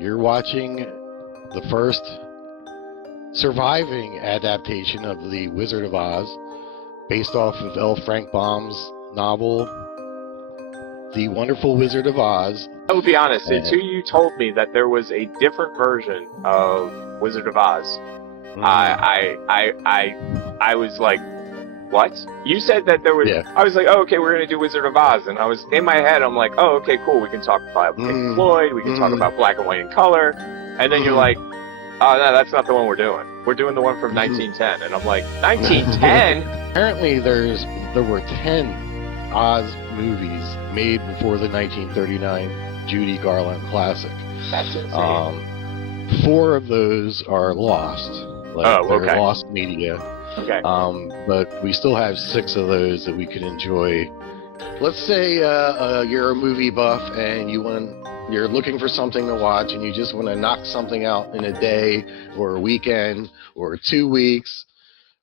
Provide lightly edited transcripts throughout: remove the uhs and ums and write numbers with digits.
You're watching the first surviving adaptation of The Wizard of Oz, based off of L. Frank Baum's novel, The Wonderful Wizard of Oz. I will be honest, until you told me that there was a different version of Wizard of Oz, I was like, what? You said that there was. Yeah. I was like, oh, okay, we're gonna do Wizard of Oz, and I was in my head. I'm like, oh, okay, cool. We can talk about Pink Floyd. We can talk about Black and White and Color, and then you're like, oh no, that's not the one we're doing. We're doing the one from 1910, and I'm like, 1910? Apparently, there were 10 Oz movies made before the 1939 Judy Garland classic. That's insane. 4 of those are lost. They're lost media. Okay. But we still have 6 of those that we could enjoy. Let's say you're a movie buff and you're looking for something to watch and you just want to knock something out in a day or a weekend or 2 weeks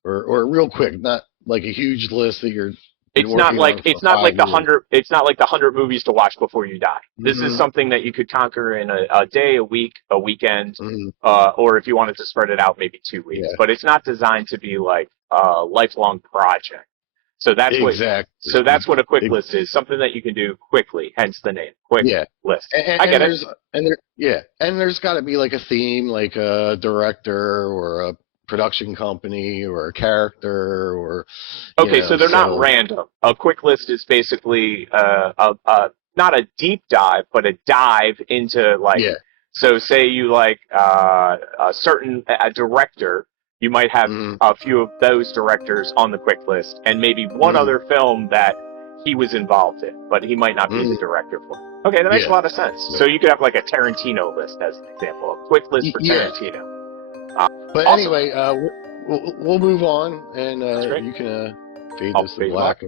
or real quick, not like a huge list that you're. It's not like the 100 movies to watch before you die. This is something that you could conquer in a day, a week, a weekend, or if you wanted to spread it out, maybe 2 weeks. Yeah. But it's not designed to be like a lifelong project. So that's that's what a quick list is. Something that you can do quickly, hence the name, quick list. I get it. And there's got to be like a theme, like a director or a production company or a character or so they're not random. A quick list is basically not a deep dive but a dive into so say you like a director, you might have a few of those directors on the quick list and maybe one other film that he was involved in but he might not be the director for. Okay, that makes a lot of sense. So you could have like a Tarantino list as an example, a quick list for Tarantino. But awesome. Anyway, we'll move on, and you can fade this to black.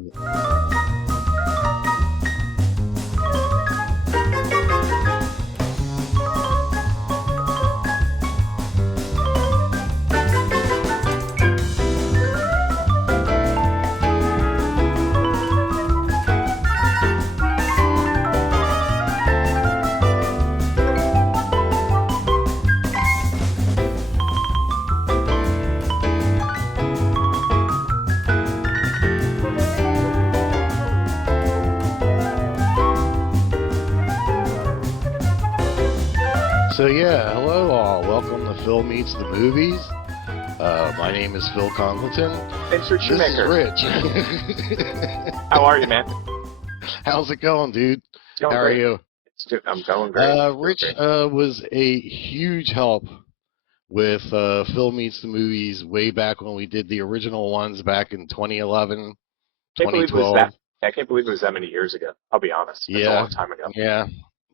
So hello all. Welcome to Phil Meets the Movies. My name is Phil Congleton. Thanks for Shumaker. This is Rich. How are you, man? How's it going, dude? How are you? I'm going great. Rich was a huge help with Phil Meets the Movies way back when we did the original ones back in 2011, 2012. I can't believe it was that many years ago. I'll be honest. It's a long time ago. Yeah.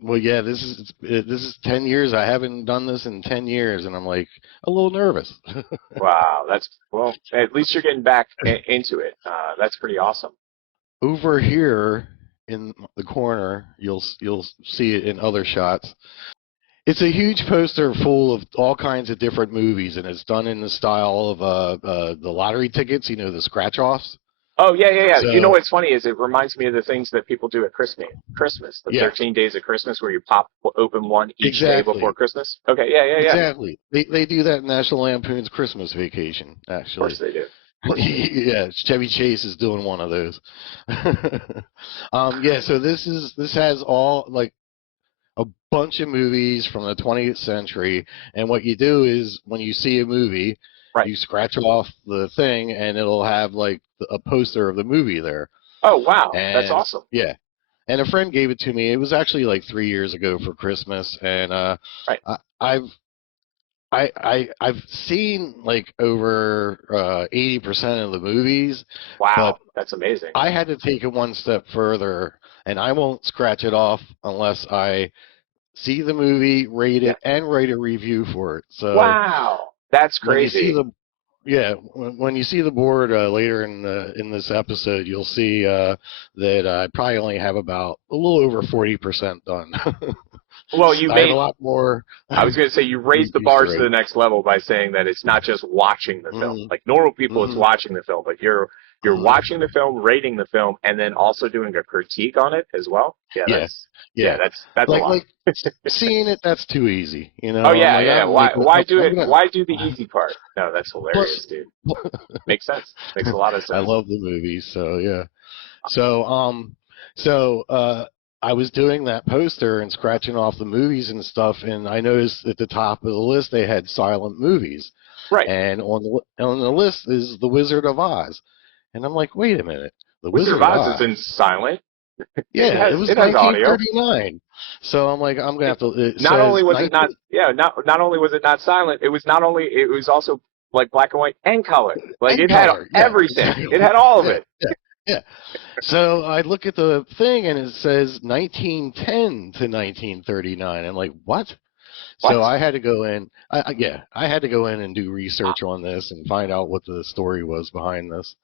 Well, this is 10 years. I haven't done this in 10 years, and I'm like a little nervous. Wow, at least you're getting back into it. That's pretty awesome. Over here in the corner, you'll see it in other shots. It's a huge poster full of all kinds of different movies, and it's done in the style of the lottery tickets. The scratch-offs. Oh, yeah. So, you know what's funny is it reminds me of the things that people do at Christmas, the 13 days of Christmas where you pop open one each day before Christmas. Okay, yeah. Exactly. They do that in National Lampoon's Christmas Vacation, actually. Of course they do. Yeah, Chevy Chase is doing one of those. So this has all like a bunch of movies from the 20th century, and what you do is when you see a movie, you scratch off the thing, and it'll have like a poster of the movie there. Oh wow, that's awesome. Yeah, and a friend gave it to me. It was actually like 3 years ago for Christmas, and I've seen like over 80% of the movies. Wow, that's amazing. I had to take it one step further, and I won't scratch it off unless I see the movie, rate it, and write a review for it. So wow. That's crazy. When you see the board later in this episode, you'll see that I probably only have about a little over 40% done. Well, I have a lot more. I was going to say you raised the bars to the next level by saying that it's not just watching the film. Like normal people, it's watching the film, but you're you're watching the film, rating the film, and then also doing a critique on it as well. Yeah, Yeah, yeah. that's a lot. Seeing it, that's too easy. Oh yeah, yeah. Why do it? Gonna, why do the easy part? No, that's hilarious, dude. Makes sense. Makes a lot of sense. I love the movies, so yeah. So I was doing that poster and scratching off the movies and stuff, and I noticed at the top of the list they had silent movies. Right. And on the list is The Wizard of Oz, and I'm like, wait a minute, The Wizard of Oz isn't silent. Yeah, it was 1939. So I'm like, I'm gonna have to. Not only was it not silent, it was also like black and white and color. Like it had everything. It had all of it. Yeah. So I look at the thing and it says 1910 to 1939. I'm like, what? So I had to go in. I had to go in and do research on this and find out what the story was behind this.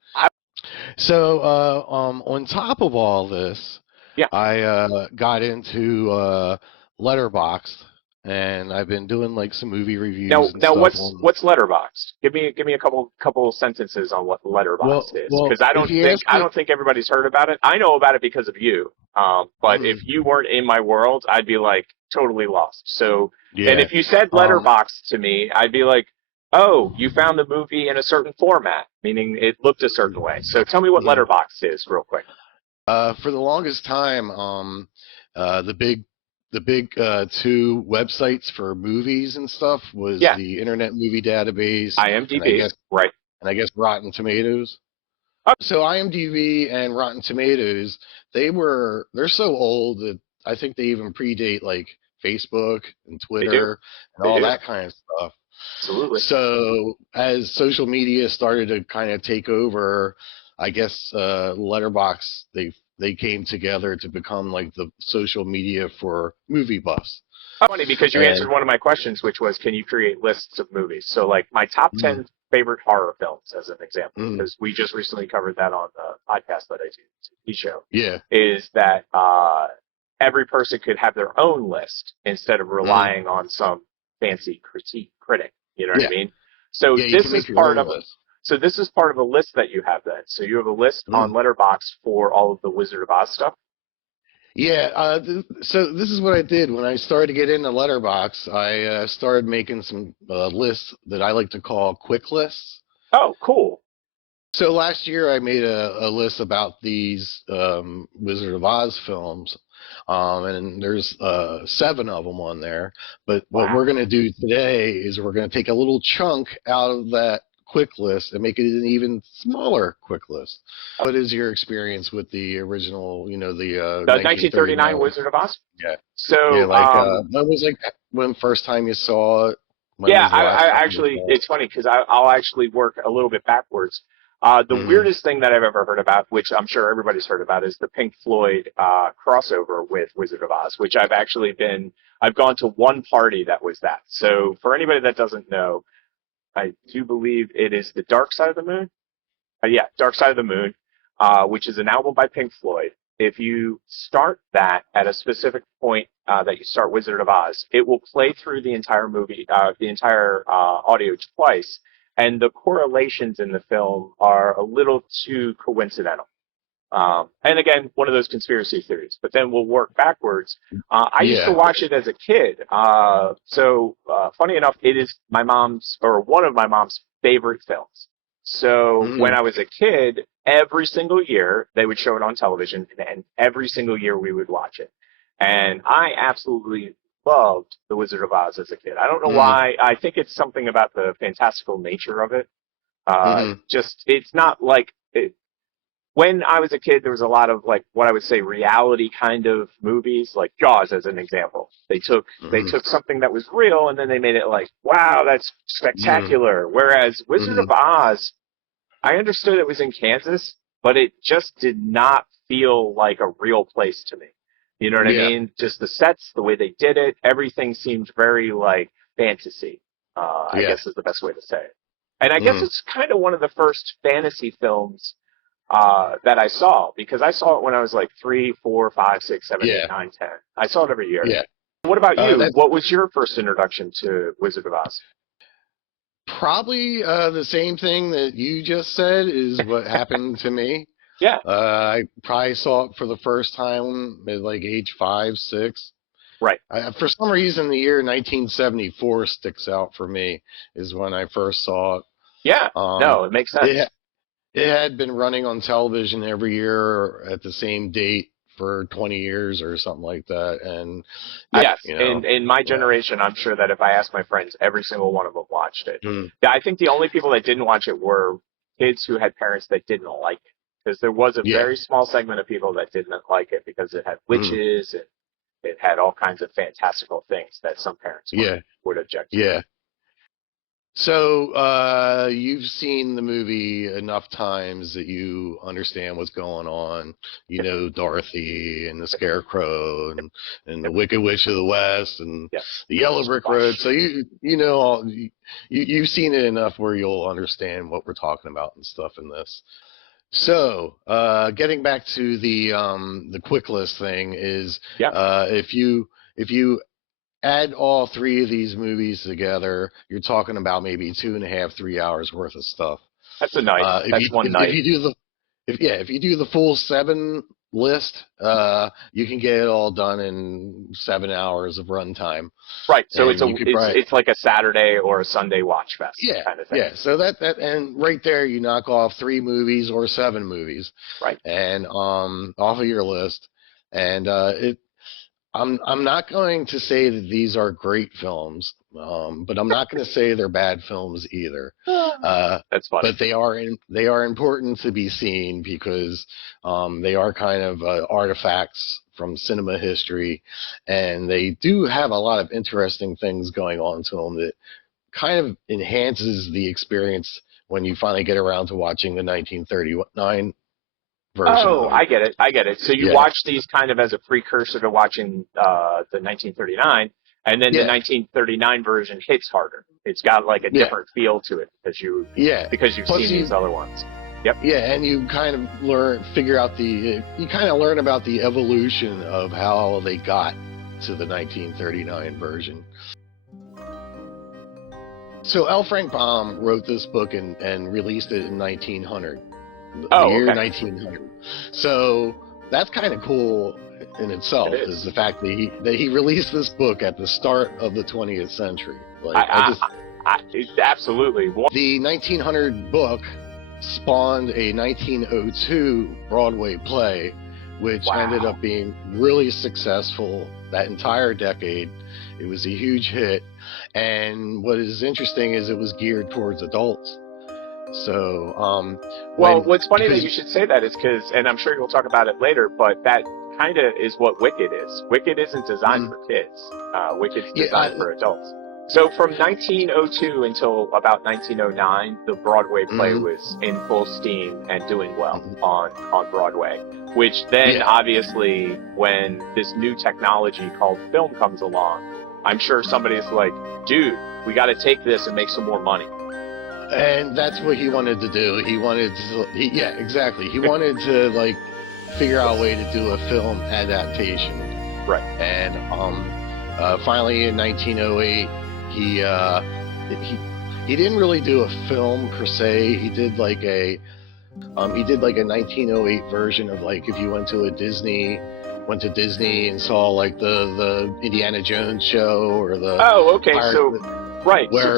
So on top of all this, I got into Letterboxd, and I've been doing like some movie reviews. Now what's Letterboxd? Give me a couple sentences on what Letterboxd is, because I don't think everybody's heard about it. I know about it because of you, but if you weren't in my world, I'd be like totally lost. So, and if you said Letterboxd to me, I'd be like, oh, you found the movie in a certain format, meaning it looked a certain way. So tell me what Letterboxd is, real quick. For the longest time, the big two websites for movies and stuff was the Internet Movie Database, IMDb, and I guess Rotten Tomatoes. So IMDb and Rotten Tomatoes, they're so old that I think they even predate like Facebook and Twitter and all that kind of stuff. Absolutely. So as social media started to kind of take over, I guess Letterboxd, they came together to become like the social media for movie buffs. Funny, because you answered one of my questions, which was, can you create lists of movies? So like my top 10 favorite horror films, as an example, because we just recently covered that on the podcast that I do, TV show. Yeah. Is that every person could have their own list instead of relying on some fancy critic. You know what I mean? So this is part of it. So this is part of a list that you have then. So you have a list on Letterboxd for all of the Wizard of Oz stuff? Yeah. So this is what I did. When I started to get into Letterboxd, I started making some lists that I like to call quick lists. Oh, cool. So last year I made a list about these Wizard of Oz films. And there's 7 of them on there. But what we're going to do today is we're going to take a little chunk out of that quick list and make it an even smaller quick list. What is your experience with the original, the 1939 Wizard of Oz? Yeah. So, when was when first time you saw it? I actually, it's funny because I'll actually work a little bit backwards. The weirdest thing that I've ever heard about, which I'm sure everybody's heard about, is the Pink Floyd crossover with Wizard of Oz, which I've gone to one party that was that. So for anybody that doesn't know, I do believe it is The Dark Side of the Moon. Dark Side of the Moon, which is an album by Pink Floyd. If you start that at a specific point that you start Wizard of Oz, it will play through the entire movie, the entire audio twice. And the correlations in the film are a little too coincidental. And again, one of those conspiracy theories. But then we'll work backwards. I used to watch it as a kid. So funny enough, it is one of my mom's favorite films. So when I was a kid, every single year they would show it on television, and every single year we would watch it. And I absolutely loved The Wizard of Oz as a kid. I don't know why. I think it's something about the fantastical nature of it. It's not like it. When I was a kid, there was a lot of like what I would say reality kind of movies, like Jaws as an example. They took something that was real and then they made it like, wow, that's spectacular. Whereas Wizard of Oz, I understood it was in Kansas, but it just did not feel like a real place to me. You know what I mean? Just the sets, the way they did it, everything seemed very like fantasy. I guess is the best way to say it. And I guess it's kind of one of the first fantasy films that I saw, because I saw it when I was like 3, 4, 5, 6, 7, 8, 9, 10. I saw it every year. Yeah. What about you? What was your first introduction to Wizard of Oz? Probably the same thing that you just said is what happened to me. Yeah. I probably saw it for the first time at like age 5, 6. Right. For some reason, the year 1974 sticks out for me. Is when I first saw it. Yeah. No, it makes sense. It had been running on television every year at the same date for 20 years or something like that. And yes, in my generation, I'm sure that if I asked my friends, every single one of them watched it. Yeah, I think the only people that didn't watch it were kids who had parents that didn't like it, because there was a very small segment of people that didn't like it because it had witches and it had all kinds of fantastical things that some parents would object to. Yeah. So you've seen the movie enough times that you understand what's going on. You know Dorothy and the Scarecrow and the Wicked Witch of the West and the Yellow Brick Road. So you know you've seen it enough where you'll understand what we're talking about and stuff in this. So getting back to the quick list thing is if you add all 3 of these movies together, you're talking about maybe 2.5, 3 hours worth of stuff. That's a night. That's one night. If you do the full 7 list, you can get it all done in 7 hours of runtime. Right. So it's like a Saturday or a Sunday watch fest kind of thing. Yeah. So that and right there you knock off 3 movies or 7 movies. Right. And off of your list, and I'm not going to say that these are great films, but I'm not going to say they're bad films either. That's funny. But they are important to be seen because they are kind of artifacts from cinema history, and they do have a lot of interesting things going on to them that kind of enhances the experience when you finally get around to watching the 1939 version. Oh, I get it. So you watch these kind of as a precursor to watching the 1939, and then the 1939 version hits harder. It's got like a different feel to it because you've seen these other ones. Yep. Yeah, and you kind of learn about the evolution of how they got to the 1939 version. So L. Frank Baum wrote this book and released it in 1900. The year 1900. So that's kind of cool in itself, is the fact that he released this book at the start of the 20th century. Like absolutely. The 1900 book spawned a 1902 Broadway play, which ended up being really successful that entire decade. It was a huge hit, and what is interesting is it was geared towards adults. So, what's funny that you should say that is because, and I'm sure you'll talk about it later, but that kind of is what Wicked is. Wicked isn't designed for kids. Wicked's designed for adults. So from 1902 until about 1909, the Broadway play was in full steam and doing well on Broadway, which then obviously when this new technology called film comes along, I'm sure somebody's like, dude, we got to take this and make some more money. And that's what he wanted to do. He wanted to like figure out a way to do a film adaptation. Right. And finally in 1908, he didn't really do a film per se. He did like a 1908 version of like if you went to Disney and saw like the Indiana Jones show or the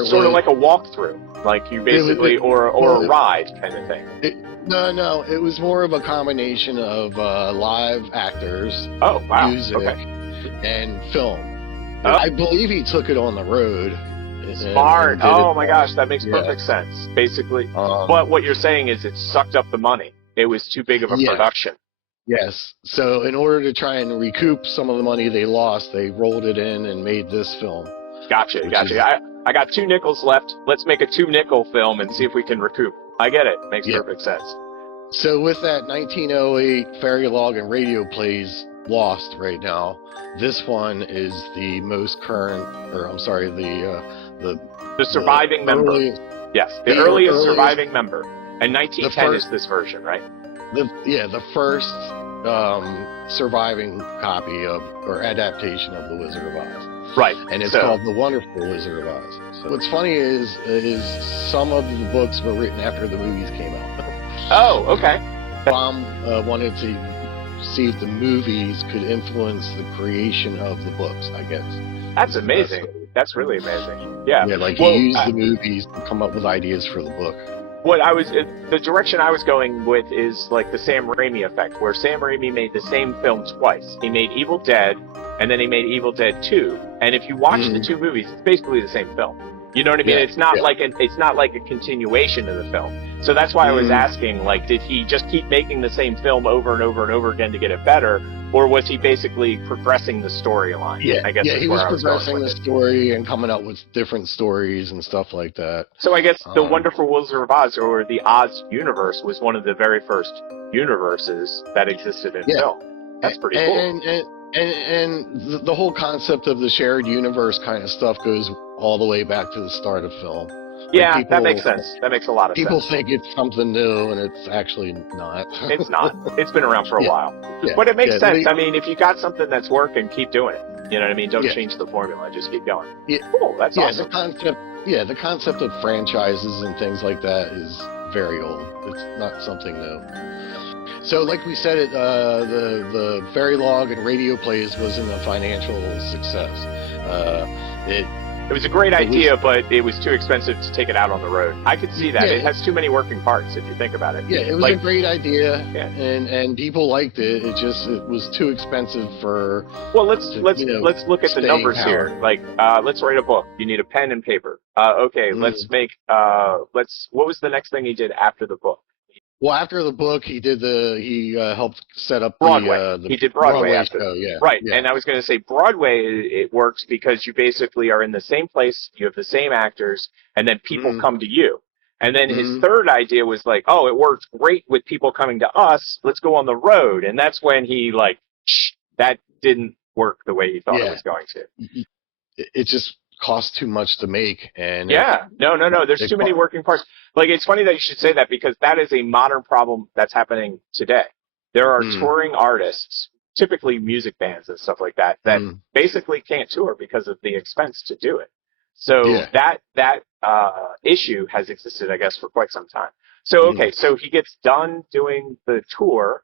sort of like a walkthrough. Like you basically, or a ride kind of thing. No, it was more of a combination of live actors, music, and film. I believe he took it on the road. Smart. My gosh, that makes perfect sense. Basically, but what you're saying is it sucked up the money. It was too big of a production. Yes. So in order to try and recoup some of the money they lost, they rolled it in and made this film. Gotcha. I got 2 nickels left. Let's make a 2-nickel film and see if we can recoup. I get it. Makes perfect sense. So with that 1908 fairy log and radio plays lost right now, this one is the most current, the surviving member. The earliest surviving member. And 1910 is this version, right? The first surviving copy of or adaptation of The Wizard of Oz. Right. And it's called The Wonderful Wizard of Oz. So what's funny is some of the books were written after the movies came out. Oh, okay. Baum wanted to see if the movies could influence the creation of the books, I guess. That's amazing. That's really amazing. Yeah. Yeah, like he used the movies to come up with ideas for the book. The direction I was going with is like the Sam Raimi effect, where Sam Raimi made the same film twice. He made Evil Dead, and then he made Evil Dead 2. And if you watch the two movies, it's basically the same film. You know what I mean? It's not like a continuation of the film. So that's why I was asking, like, did he just keep making the same film over and over and over again to get it better, or was he basically progressing the storyline? Yeah, I guess he was progressing the story and coming up with different stories and stuff like that. So I guess the Wonderful Wizard of Oz, or the Oz universe, was one of the very first universes that existed in film. That's pretty cool. And the whole concept of the shared universe kind of stuff goes all the way back to the start of film. Yeah, that makes sense. That makes a lot of sense. People think it's something new, and it's actually not. It's not. It's been around for a while. Yeah. But it makes sense. I mean, if you got something that's working, keep doing it. You know what I mean? Don't change the formula. Just keep going. Yeah. Cool. That's awesome. The concept of franchises and things like that is very old. It's not something new. So, like we said, the fairy log and radio plays wasn't a financial success. It was a great idea, but it was too expensive to take it out on the road. I could see that. It has too many working parts, if you think about it. Yeah, it was a great idea, and people liked it. It was too expensive for. Well, let's look at the numbers here. Like, let's write a book. You need a pen and paper. Let's make. What was the next thing he did after the book? Well, after the book, he helped set up Broadway. He did Broadway after. Show, right. Yeah. And I was going to say Broadway, it works because you basically are in the same place, you have the same actors, and then people come to you. And then his third idea was like, oh, it works great with people coming to us, let's go on the road. And that's when he that didn't work the way he thought it was going to. It just cost too much to make, and no, there's too many working parts. Like, it's funny that you should say that, because that is a modern problem that's happening today. There are touring artists, typically music bands and stuff like that basically can't tour because of the expense to do it. So that issue has existed, I guess, for quite some time. So so he gets done doing the tour,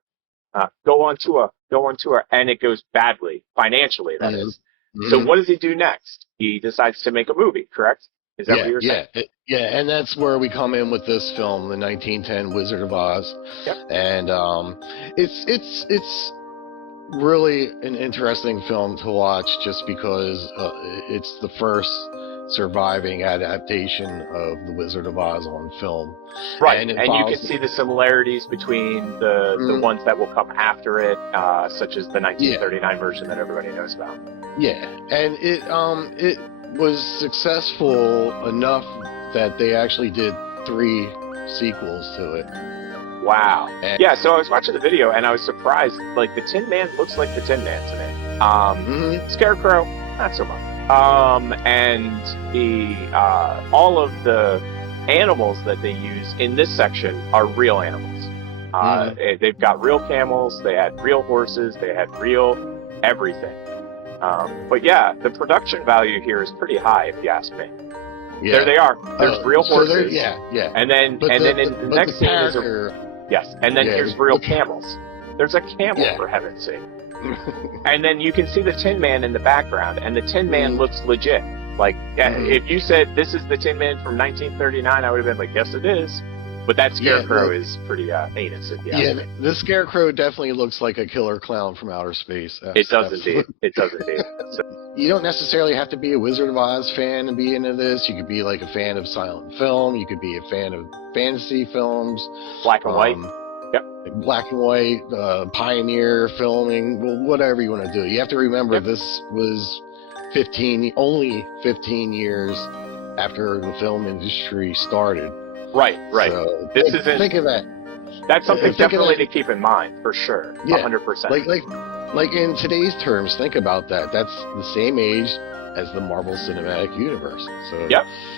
go on tour, and it goes badly financially. That is. So what does he do next? He decides to make a movie, correct? Is that what you're saying? And that's where we come in with this film, the 1910 Wizard of Oz. Yep. And it's really an interesting film to watch, just because it's the first surviving adaptation of The Wizard of Oz on film. Right, and you can see the similarities between the ones that will come after it, such as the 1939 version that everybody knows about. Yeah, and it was successful enough that they actually did 3 sequels to it. Wow. So I was watching the video and I was surprised. Like, the Tin Man looks like the Tin Man to me. Scarecrow, not so much. And all of the animals that they use in this section are real animals. They've got real camels, they had real horses, they had real everything. But the production value here is pretty high, if you ask me. Yeah. There they are. There's real horses. And then in the next scene is here's real camels. There's a camel, for heaven's sake. And then you can see the Tin Man in the background, and the Tin Man looks legit. Like, if you said this is the Tin Man from 1939, I would have been like, yes, it is. But that Scarecrow is pretty heinous. The Scarecrow definitely looks like a killer clown from outer space. It does indeed. It does indeed. You don't necessarily have to be a Wizard of Oz fan to be into this. You could be like a fan of silent film. You could be a fan of fantasy films. Black and white. Black and white, pioneer filming, well, whatever you want to do. You have to remember this was only 15 years after the film industry started. Right. So think of that. That's something definitely to keep in mind, for sure. 100%. Like in today's terms, think about that. That's the same age as the Marvel Cinematic Universe. So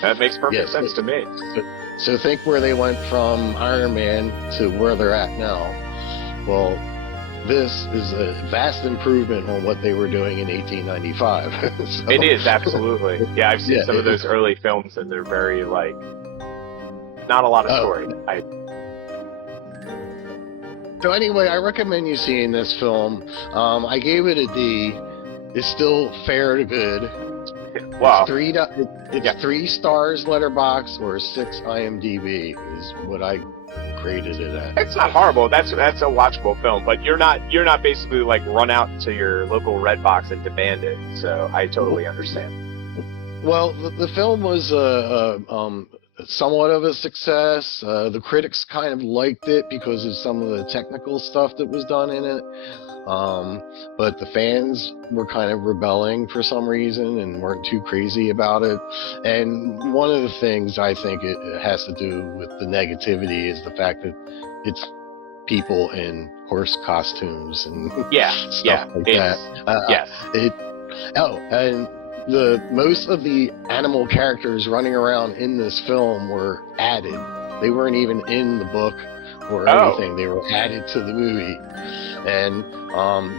that makes perfect sense to me. So think where they went from Iron Man to where they're at now. Well, this is a vast improvement on what they were doing in 1895. So, it is, absolutely. Yeah, I've seen some of those is. early films, and they're very, like, not a lot of story. So anyway, I recommend you seeing this film. I gave it a D. It's still fair to good. Wow. It's 3 stars Letterboxd or 6 IMDb is what I graded it at. It's not horrible. That's a watchable film, but you're not basically like run out to your local Redbox and demand it. So I totally understand. Well, the film was somewhat of a success. The critics kind of liked it because of some of the technical stuff that was done in it. But the fans were kind of rebelling for some reason and weren't too crazy about it. And one of the things I think it has to do with the negativity is the fact that it's people in horse costumes and stuff like that. Yes. And most of the animal characters running around in this film were added. They weren't even in the book or anything. They were added to the movie. And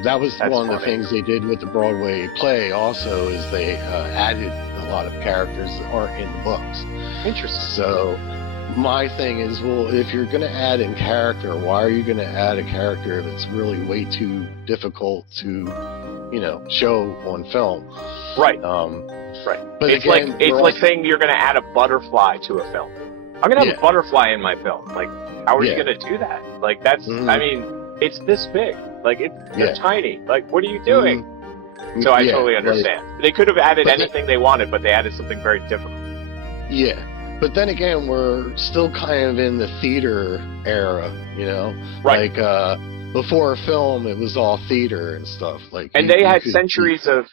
that was one of the things they did with the Broadway play also, is they added a lot of characters that aren't in the books. Interesting. So my thing is, well, if you're going to add in character, why are you going to add a character that's really way too difficult to, show on film? Right. Right. But it's like saying you're going to add a butterfly to a film. I'm going to have a butterfly in my film. Like, how are you going to do that? Like, that's, I mean, it's this big. Like, they're tiny. Like, what are you doing? So I totally understand. They could have added anything they wanted, but they added something very difficult. Yeah. But then again, we're still kind of in the theater era, Right. Like, before film, it was all theater and stuff. And they had centuries of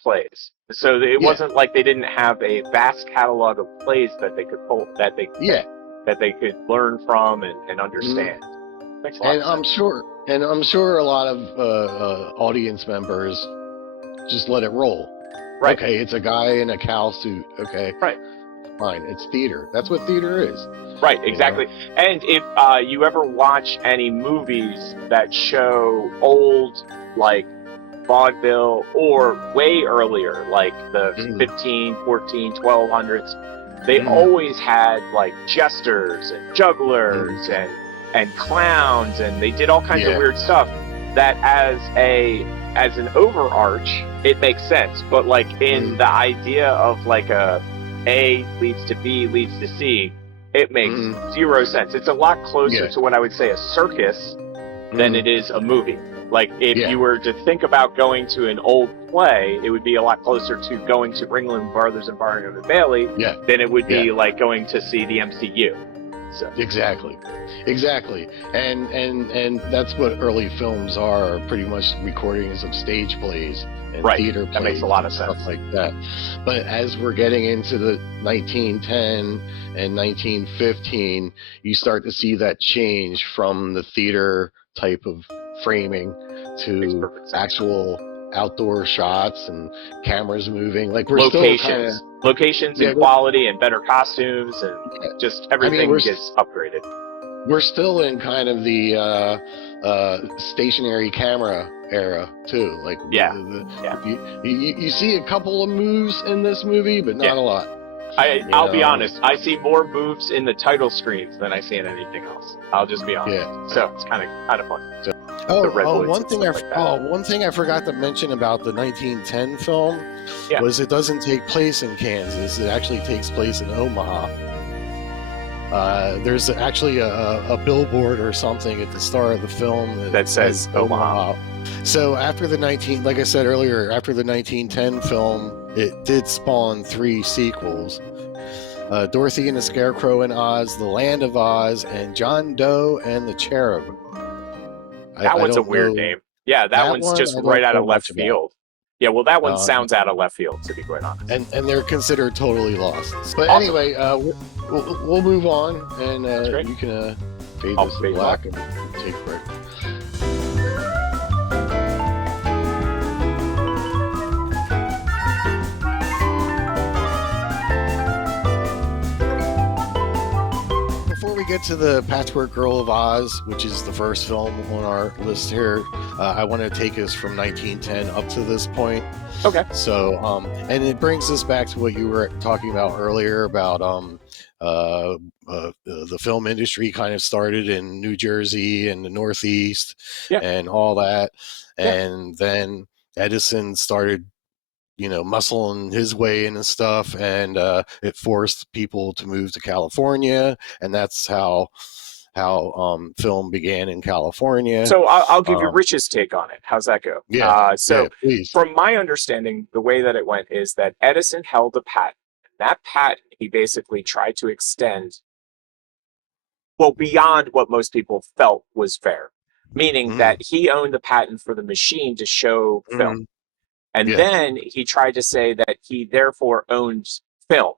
plays. So it wasn't like they didn't have a vast catalog of plays that they could pull, that they could learn from and understand. Makes a lot of sense. I'm sure a lot of audience members just let it roll. Right. Okay, it's a guy in a cow suit. Okay. Right. Fine. It's theater. That's what theater is. Right, exactly. And if you ever watch any movies that show old, like, vaudeville or way earlier, like the 15, 14, 1200s, they always had, like, jesters and jugglers and clowns, and they did all kinds of weird stuff that as an overarch, it makes sense. But, like, in the idea of, like, A leads to B leads to C, it makes zero sense. It's a lot closer to what I would say a circus than it is a movie. Like, if you were to think about going to an old play, it would be a lot closer to going to Ringling Brothers and Barnum and Bailey than it would be like going to see the MCU. So. Exactly. And that's what early films are pretty much recordings of stage plays and theater plays. That makes a lot of sense. Stuff like that. But as we're getting into the 1910 and 1915, you start to see that change from the theater type of framing to actual outdoor shots and cameras moving. Like, we're locations and quality and better costumes and just everything gets upgraded. We're still in kind of the stationary camera era too. Like, you see a couple of moves in this movie, but not a lot. I'll be honest. I see more moves in the title screens than I see in anything else. I'll just be honest. Yeah. So it's kind of fun. So, one thing I forgot to mention about the 1910 film was it doesn't take place in Kansas. It actually takes place in Omaha. There's actually a billboard or something at the start of the film that says Omaha. So after like I said earlier, after the 1910 film, it did spawn 3 sequels. Dorothy and the Scarecrow in Oz, The Land of Oz, and John Doe and the Cherub. That one's a weird name. Yeah, that one's just right out of left field. Yeah, well, that one sounds out of left field, to be quite honest. And they're considered totally lost. But anyway, we'll move on, and you can fade this to black and take a break. get to the Patchwork Girl of Oz, which is the first film on our list here, I want to take us from 1910 up to this point. Okay. So, and it brings us back to what you were talking about earlier about the film industry kind of started in New Jersey and the Northeast and all that. And then Edison started, muscling his way in and stuff, and it forced people to move to California, and that's how film began in California. So I'll give you Rich's take on it. How's that go? Please. From my understanding, the way that it went is that Edison held a patent. That patent, he basically tried to extend, beyond what most people felt was fair, meaning that he owned the patent for the machine to show film. And then he tried to say that he therefore owns film.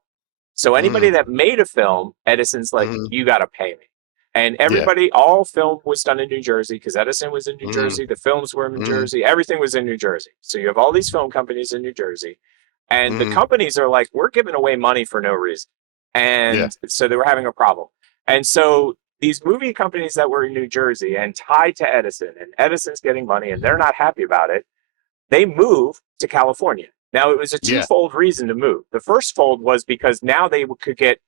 So anybody that made a film, Edison's like, you got to pay me. And everybody, all film was done in New Jersey because Edison was in New Jersey. The films were in New Jersey. Everything was in New Jersey. So you have all these film companies in New Jersey. And the companies are like, we're giving away money for no reason. And so they were having a problem. And so these movie companies that were in New Jersey and tied to Edison, and Edison's getting money and they're not happy about it, they move to California. Now, it was a twofold reason to move. The first fold was because now they could get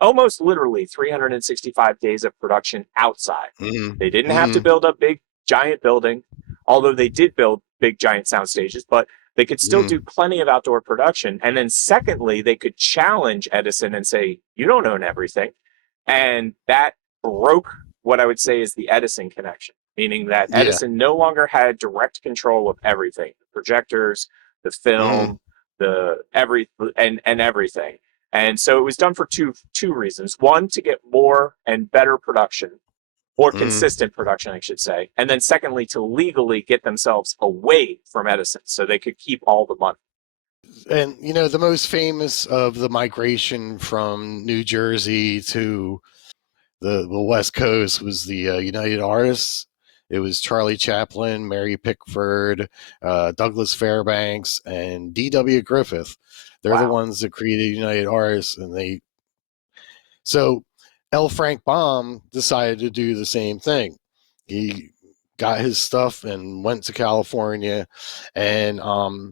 almost literally 365 days of production outside. They didn't have to build a big, giant building, although they did build big, giant sound stages, but they could still do plenty of outdoor production. And then secondly, they could challenge Edison and say, you don't own everything. And that broke what I would say is the Edison connection. Meaning that Edison no longer had direct control of everything, the projectors, the film, and everything. And so it was done for two reasons. One, to get more and better production, more consistent production, I should say. And then secondly, to legally get themselves away from Edison so they could keep all the money. And, the most famous of the migration from New Jersey to the West Coast was the United Artists. It was Charlie Chaplin, Mary Pickford, Douglas Fairbanks, and D.W. Griffith. They're the ones that created United Artists, and So L. Frank Baum decided to do the same thing. He got his stuff and went to California, and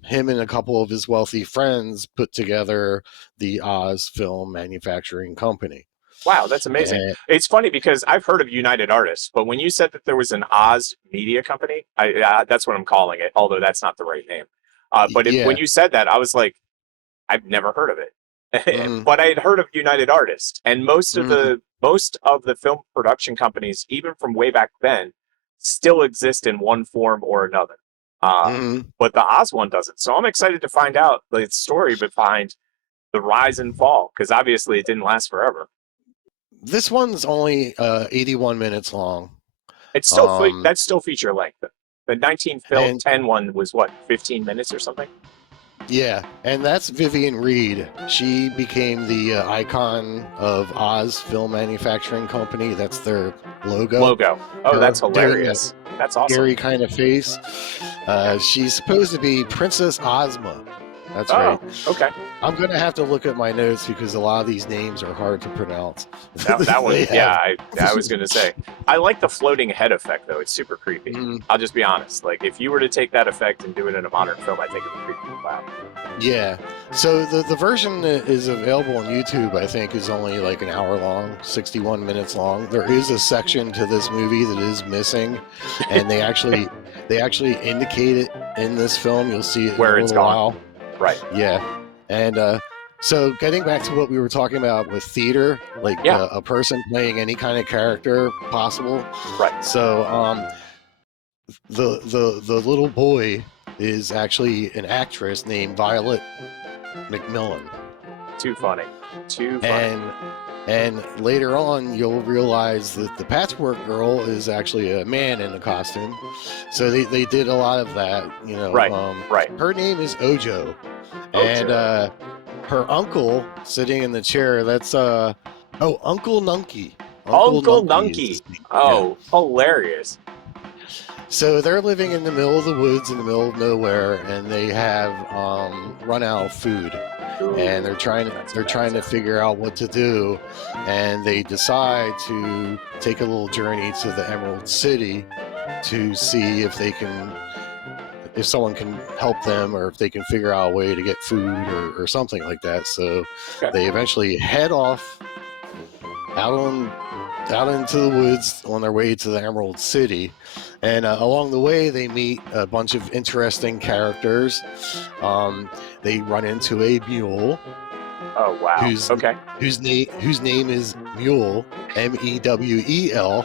him and a couple of his wealthy friends put together the Oz Film Manufacturing Company. Wow, that's amazing. It's funny because I've heard of United Artists, but when you said that there was an Oz media company, that's what I'm calling it, although that's not the right name. When you said that, I was like, I've never heard of it. But I had heard of United Artists, and most of the film production companies, even from way back then, still exist in one form or another. But the Oz one doesn't. So I'm excited to find out the story behind the rise and fall, because obviously it didn't last forever. This one's only 81 minutes long. It's still that's still feature length. The 1910 one was 15 minutes or something? Yeah, and that's Vivian Reed. She became the icon of Oz Film Manufacturing Company. That's their logo. Oh, that's hilarious. That's awesome. Scary kind of face. She's supposed to be Princess Ozma. That's right. Okay. I'm going to have to look at my notes because a lot of these names are hard to pronounce. That one, I was going to say. I like the floating head effect, though. It's super creepy. I'll just be honest. Like, if you were to take that effect and do it in a modern film, I think it would creep people out. Yeah. So the version that is available on YouTube, I think, is only like an hour long, 61 minutes long. There is a section to this movie that is missing, and they actually indicate it in this film. You'll see it where in a it's little gone. while. Right. Yeah. And so getting back to what we were talking about with theater, like a person playing any kind of character possible. Right. So the little boy is actually an actress named Violet McMillan. Too funny. And later on, you'll realize that the Patchwork Girl is actually a man in a costume. So they did a lot of that, Right. Right. Her name is Ojo. And her uncle sitting in the chair, that's Uncle Nunky. Uncle Nunky. Hilarious. So they're living in the middle of the woods, in the middle of nowhere, and they have run out of food, and they're trying to figure out what to do, and they decide to take a little journey to the Emerald City to see if someone can help them, or if they can figure out a way to get food or something like that. So they eventually head off out into the woods on their way to the Emerald City. And along the way, they meet a bunch of interesting characters. They run into a mule. Oh wow! Whose name is Mule, Mewel.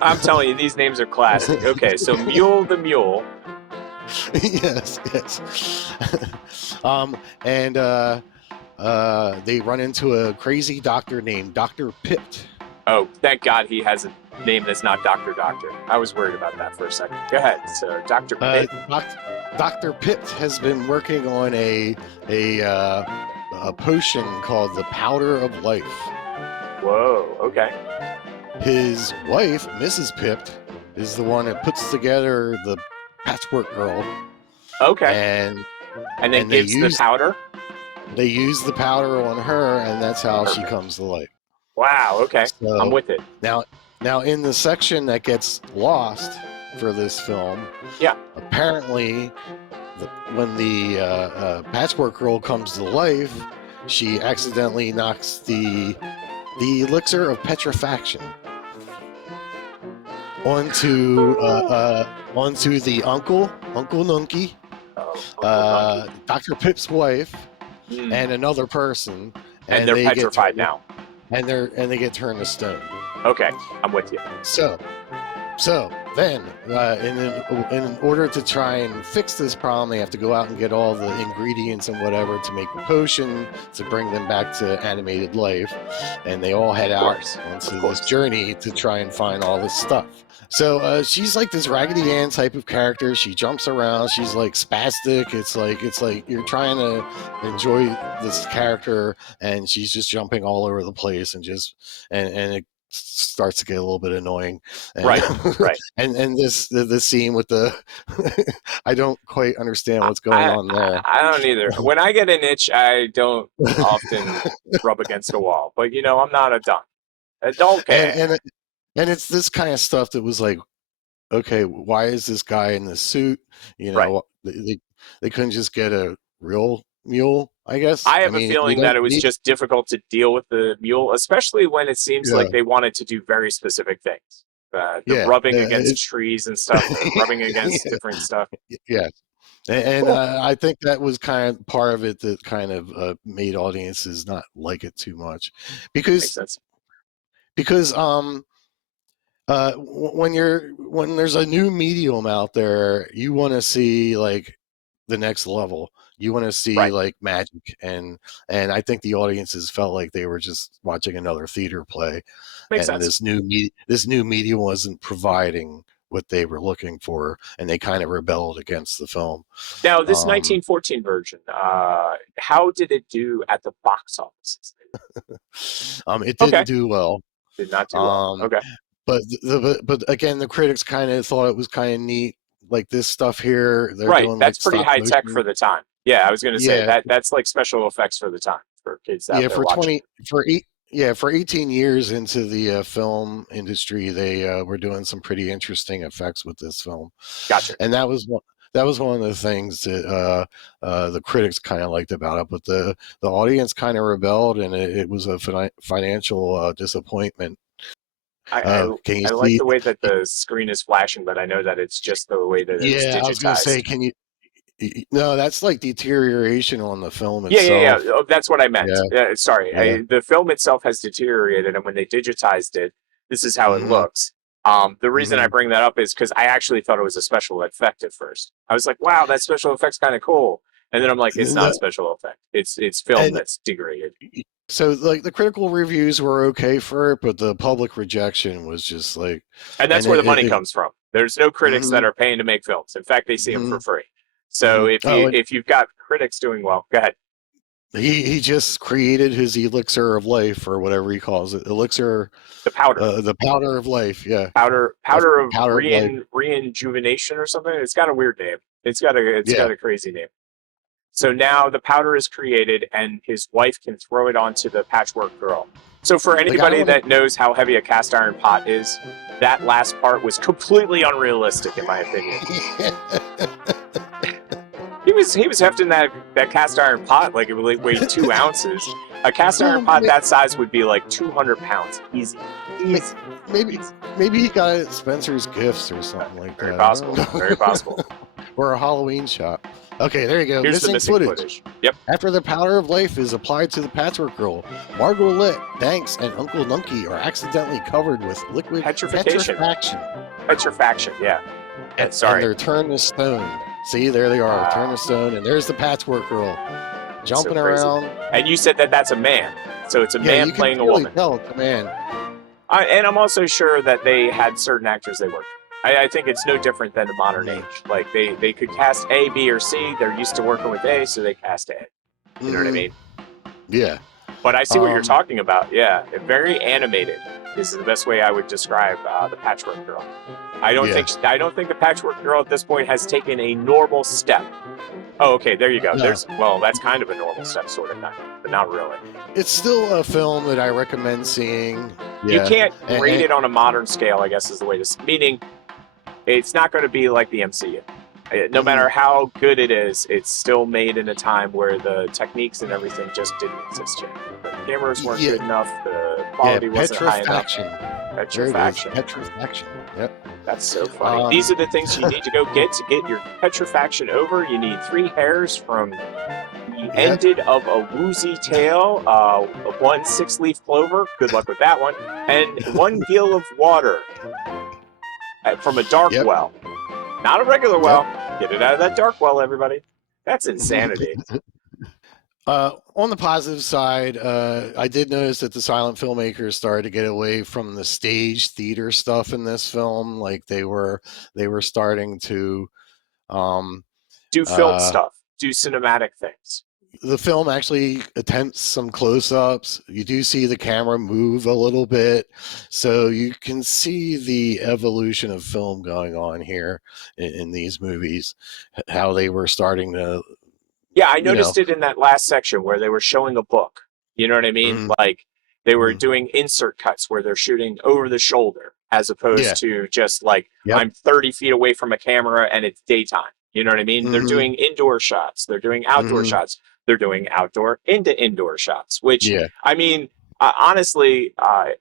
I'm telling you, these names are classic. Okay, so Mule the Mule. Yes. And they run into a crazy doctor named Dr. Pipt. Oh, thank God he has a name that's not Doctor. I was worried about that for a second. Go ahead. So, Dr. Pipt. Dr. Pipt has been working on a potion called the Powder of Life. Whoa, okay. His wife, Mrs. Pipt, is the one that puts together the Patchwork Girl. Okay. And then gives the powder? They use the powder on her, and that's how she comes to life. Wow, okay. So, I'm with it. Now, in the section that gets lost for this film, apparently, when the Patchwork Girl comes to life, she accidentally knocks the elixir of petrifaction onto the Uncle Nunky, Dr. Pip's wife, and another person, and they're petrified now. And they get turned to stone. Okay, I'm with you. So then, in order to try and fix this problem, they have to go out and get all the ingredients and whatever to make the potion to bring them back to animated life. And they all head out onto this journey to try and find all this stuff. So she's like this Raggedy Ann type of character. She jumps around. She's like spastic. It's like you're trying to enjoy this character, and she's just jumping all over the place, and it starts to get a little bit annoying. And, right. and the scene with the I don't quite understand what's going on there. I don't either. When I get an itch, I don't often rub against a wall. But I'm not a adult. And it's this kind of stuff that was like, okay, why is this guy in this suit? They couldn't just get a real mule, I guess. I have a feeling that it was just difficult to deal with the mule, especially when it seems like they wanted to do very specific things. Rubbing against trees and stuff, rubbing against different stuff. Yeah. And I think that was kind of part of it that kind of made audiences not like it too much. Because when there's a new medium out there, you want to see like the next level. You want to see like magic, and I think the audiences felt like they were just watching another theater play. Makes sense. This new medium wasn't providing what they were looking for, and they kind of rebelled against the film. Now, this 1914 version, how did it do at the box office? It didn't do well. Did not do well. Okay. But again, the critics kind of thought it was kind of neat, like this stuff here. They're doing, that's like, pretty high tech for the time. Yeah, I was going to say that's like special effects for the time for kids out there watching. For 18 years into the film industry, they were doing some pretty interesting effects with this film. Gotcha. And that was one of the things that the critics kind of liked about it, but the audience kind of rebelled, and it was a financial disappointment. I like the way that the screen is flashing, but I know that it's just the way that it's digitized. I was going to say, no, that's like deterioration on the film itself. Yeah. Oh, that's what I meant. Sorry. The film itself has deteriorated, and when they digitized it, this is how it looks. The reason I bring that up is because I actually thought it was a special effect at first. I was like, wow, that special effect's kind of cool. And then I'm like, it's not a special effect. It's film that's degraded. So, like, the critical reviews were okay for it, but the public rejection was just like... And that's where the money comes from. There's no critics that are paying to make films. In fact, they see them for free. So if you've got critics doing well, go ahead. He just created his elixir of life, or whatever he calls it. Elixir, The powder. the powder of life. Yeah, Powder that's the of powder of life. rejuvenation or something. It's got a weird name. It's got Yeah. a crazy name. So now the powder is created, and his wife can throw it onto the Patchwork Girl. So for anybody that knows how heavy a cast iron pot is, that last part was completely unrealistic, in my opinion. He was hefting that cast iron pot like it weighed 2 ounces. A cast iron pot that size would be like 200 pounds. Easy. Maybe he got it at Spencer's Gifts or something like Very that. possible. Very possible. Or a Halloween shop. Okay, there you go. Here's the missing footage. Yep. After the powder of life is applied to the Patchwork Girl, Margolette, Banks, and Uncle Nunky are accidentally covered with liquid petrifaction. Petrifaction, yeah. And they're turned to stone. See, there they are, turned to stone, and there's the Patchwork Girl jumping around. And you said that that's a man, so it's a man playing a woman. No, it's a man. And I'm also sure that they had certain actors they worked with. I think it's no different than the modern age. Like they could cast A, B, or C. They're used to working with A, so they cast A. You know what I mean? Yeah. But I see what you're talking about. Yeah, very animated is the best way I would describe the Patchwork Girl. I don't think the Patchwork Girl at this point has taken a normal step. Oh, okay, there you go. No. That's kind of a normal step, sort of, but not really. It's still a film that I recommend seeing. Yeah. You can't rate it on a modern scale, I guess is the way to. Meaning, it's not going to be like the MCU. No matter how good it is, it's still made in a time where the techniques and everything just didn't exist yet. The cameras weren't good enough. The quality wasn't high enough. Petrifaction. Yep. That's so funny. These are the things you need to go get your petrifaction over. You need 3 hairs from the ended of a woozy tail, 1 6-leaf clover. Good luck with that one. And 1 gill of water from a dark well. Not a regular well. Get it out of that dark well, everybody. That's insanity. On the positive side, I did notice that the silent filmmakers started to get away from the stage theater stuff in this film. Like they were starting to do film stuff, do cinematic things. The film actually attempts some close-ups. You do see the camera move a little bit, so you can see the evolution of film going on here in these movies, how they were starting to. Yeah, I noticed it in that last section where they were showing a book. You know what I mean? Like they were doing insert cuts where they're shooting over the shoulder as opposed to just like I'm 30 feet away from a camera and it's daytime. You know what I mean? They're doing indoor shots. They're doing outdoor shots. They're doing outdoor into indoor shots, which, I mean, honestly,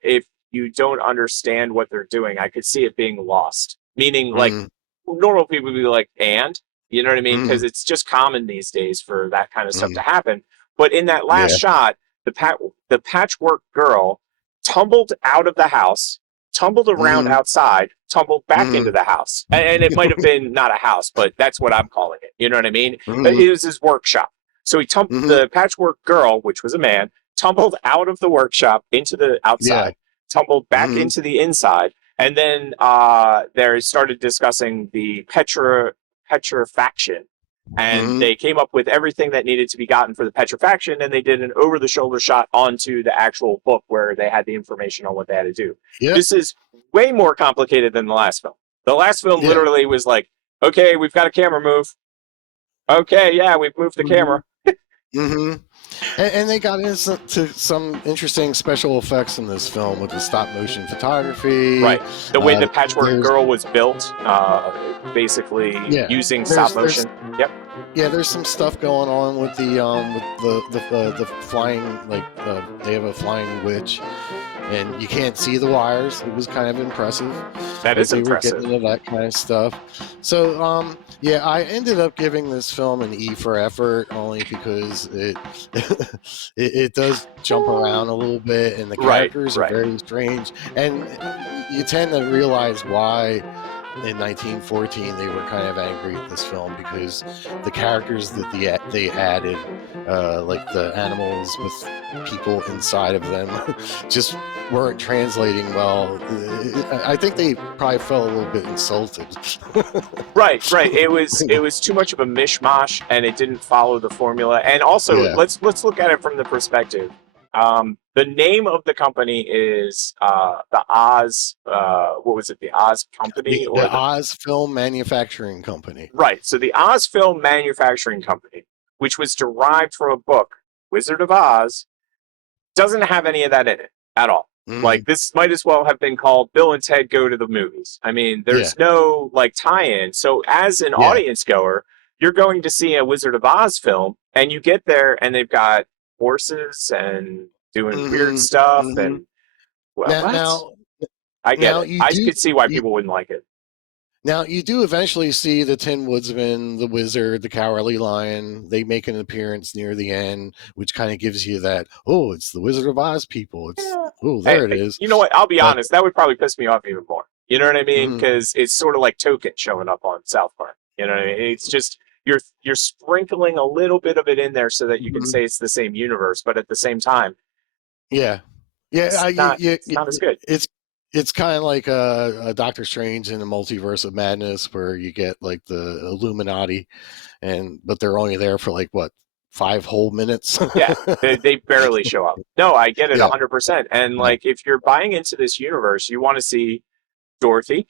if you don't understand what they're doing, I could see it being lost. Meaning, like, normal people would be like, you know what I mean? Because it's just common these days for that kind of stuff to happen. But in that last shot, the Patchwork Girl tumbled out of the house, tumbled around outside, tumbled back into the house. And it might have been not a house, but that's what I'm calling it. You know what I mean? It was his workshop. So he the Patchwork Girl, which was a man, tumbled out of the workshop into the outside, tumbled back into the inside, and then they started discussing the petrifaction. And they came up with everything that needed to be gotten for the petrifaction, and they did an over-the-shoulder shot onto the actual book where they had the information on what they had to do. Yep. This is way more complicated than the last film. The last film literally was like, okay, we've got a camera move. Okay, yeah, we've moved the camera. And they got into some interesting special effects in this film with the stop motion photography. Right. The way the Patchwork Girl was built, basically using stop motion. Yeah, there's some stuff going on with the flying, like they have a flying witch, and you can't see the wires. It was kind of impressive. That is impressive. They were getting into that kind of stuff. So, I ended up giving this film an E for effort only because it does jump around a little bit, and the characters are very strange, and you tend to realize why. In 1914, they were kind of angry at this film because the characters that they added, like the animals with people inside of them just weren't translating well. I think they probably felt a little bit insulted. Right. It was too much of a mishmash, and it didn't follow the formula. And also, let's look at it from the perspective. The name of the company is the Oz. What was it? The Oz Company, the Oz Film Manufacturing Company. Right. So the Oz Film Manufacturing Company, which was derived from a book, Wizard of Oz, doesn't have any of that in it at all. Like, this might as well have been called Bill and Ted Go to the Movies. I mean, there's no like tie-in. So as an audience goer, you're going to see a Wizard of Oz film, and you get there and they've got horses and doing weird stuff. And well, I get it. I could see why people wouldn't like it. Now, you do eventually see the Tin Woodsman, the Wizard, the Cowardly Lion. They make an appearance near the end, which kind of gives you that, oh, it's the Wizard of Oz people. It's it is. You know what? I'll be honest. That would probably piss me off even more. You know what I mean? Because it's sort of like Token showing up on South Park. You know what I mean? It's just you're sprinkling a little bit of it in there so that you can say it's the same universe, but at the same time, it's not as good. It's kind of like a Doctor Strange in the Multiverse of Madness, where you get like the Illuminati, but they're only there for like 5 whole minutes. They barely show up. No, I get it 100%. And like, if you're buying into this universe, you want to see Dorothy,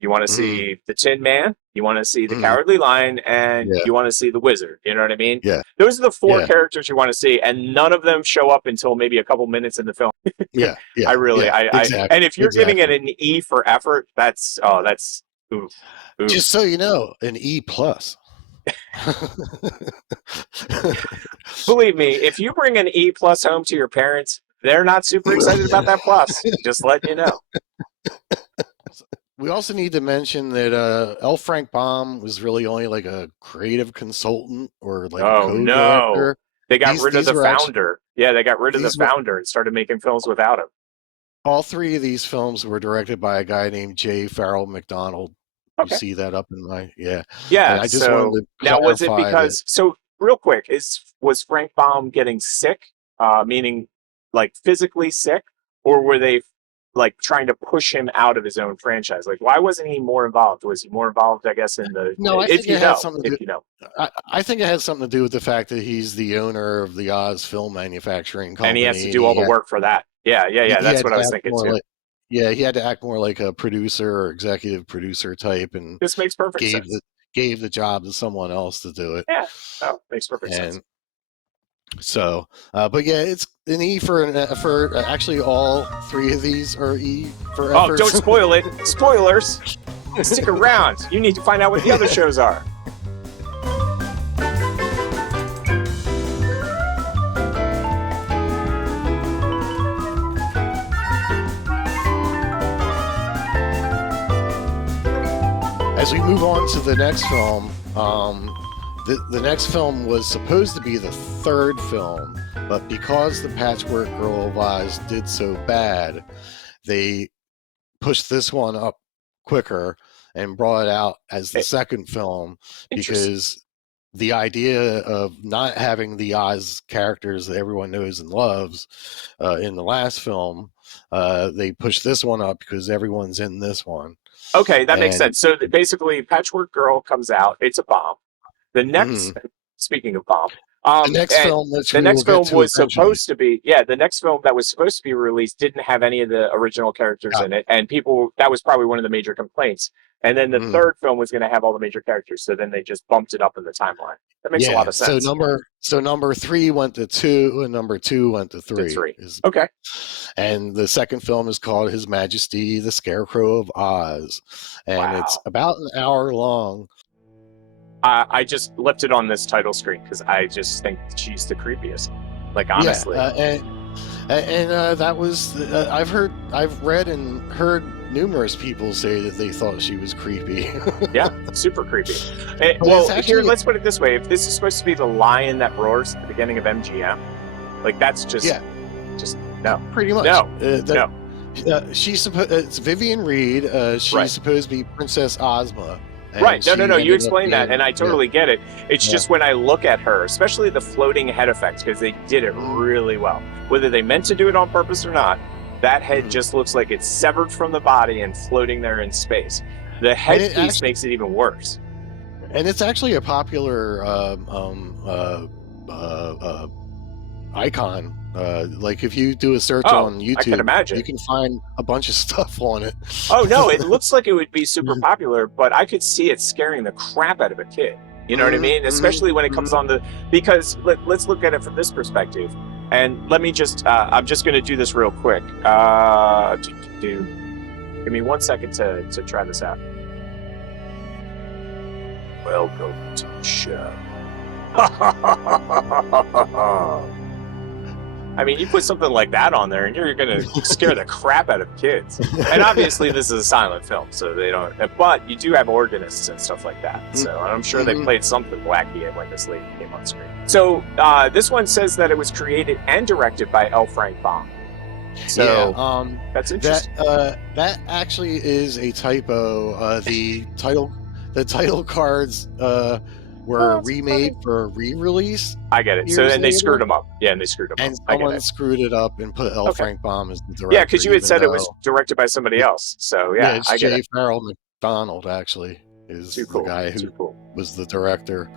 you want to see the Tin Man, you want to see the Cowardly Lion, and you want to see the Wizard. You know what I mean? Yeah. Those are the 4 characters you want to see, and none of them show up until maybe a couple minutes in the film. Exactly. And if you're giving it an E for effort, that's oof. Just so you know, an E+. Believe me, if you bring an E+ home to your parents, they're not super excited about that plus. Just letting you know. We also need to mention that L. Frank Baum was really only like a creative consultant or like a co-director. They got rid of the founder. They got rid of the founder and started making films without him. All 3 of these films were directed by a guy named J. Farrell McDonald. You see that up in my Yeah. I just wanted to now, was it because so real quick, was Frank Baum getting sick, meaning like physically sick, or were they like trying to push him out of his own franchise? Like, why wasn't he more involved? Was he more involved, I guess, in the I think it has something to do with the fact that he's the owner of the Oz Film Manufacturing Company, and he has to do all the work for that. That's what I was thinking too. He had to act more like a producer or executive producer type, and this makes perfect sense. Gave the job to someone else to do it. Makes perfect sense. So, but it's an E for actually all 3 of these are E for effort. Oh, don't spoil it! Spoilers. Stick around. You need to find out what the other shows are. As we move on to the next film, the next film was supposed to be the 3rd film, but because the Patchwork Girl of Oz did so bad, they pushed this one up quicker and brought it out as the 2nd film, because the idea of not having the Oz characters that everyone knows and loves in the last film, they pushed this one up because everyone's in this one. Okay, that makes sense. So basically, Patchwork Girl comes out. It's a bomb. The next, speaking of bomb, the next film was supposed to be, the next film that was supposed to be released didn't have any of the original characters in it, and that was probably one of the major complaints. And then the 3rd film was going to have all the major characters, so then they just bumped it up in the timeline. That makes a lot of sense. So number 3 went to 2, and number 2 went to 3. Okay. And the 2nd film is called His Majesty, the Scarecrow of Oz, and it's about an hour long. I just left it on this title screen because I just think she's the creepiest. Like, honestly. That was I've read and heard numerous people say that they thought she was creepy. Super creepy. Here, let's put it this way: if this is supposed to be the lion that roars at the beginning of MGM, like, that's just no, pretty much no. It's Vivian Reed. She's supposed to be Princess Ozma, Right. No. You explained that, and I totally get it. It's just when I look at her, especially the floating head effects, because they did it really well. Whether they meant to do it on purpose or not, that head just looks like it's severed from the body and floating there in space. The headpiece makes it even worse. And it's actually a popular icon. Like if you do a search on YouTube, I can imagine. You can find a bunch of stuff on it. Oh no, it looks like it would be super popular, but I could see it scaring the crap out of a kid. You know what I mean? Especially when it comes on because let's look at it from this perspective. And let me just, I'm just going to do this real quick. Give me 1 second to try this out. Welcome to the show. I mean, you put something like that on there and you're going to scare the crap out of kids. And obviously this is a silent film, so they don't, but you do have organists and stuff like that. So I'm sure they played something wacky when this lady came on screen. So this one says that it was created and directed by L. Frank Baum. So that's interesting. That actually is a typo. The title cards were remade for a re-release. I get it. So then they screwed them up. Yeah, and they screwed them up. And someone screwed it up and put L. Frank Baum as the director. Yeah, because you had said it was directed by somebody else. So yeah, it's J. Farrell McDonald actually is the guy who was the director,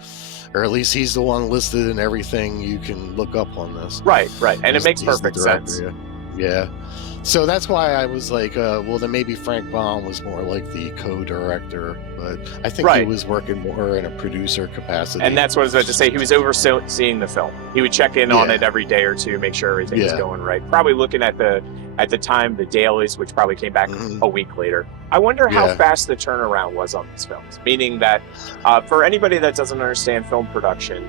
or at least he's the one listed in everything you can look up on this. Right, and it makes perfect sense. Yeah. So that's why I was like, well, then maybe Frank Baum was more like the co-director, but I think he was working more in a producer capacity. And that's what I was about to say. He was overseeing the film. He would check in on it every day or two, make sure everything was going right. Probably looking at the time, the dailies, which probably came back a week later. I wonder how fast the turnaround was on these films. Meaning that for anybody that doesn't understand film production,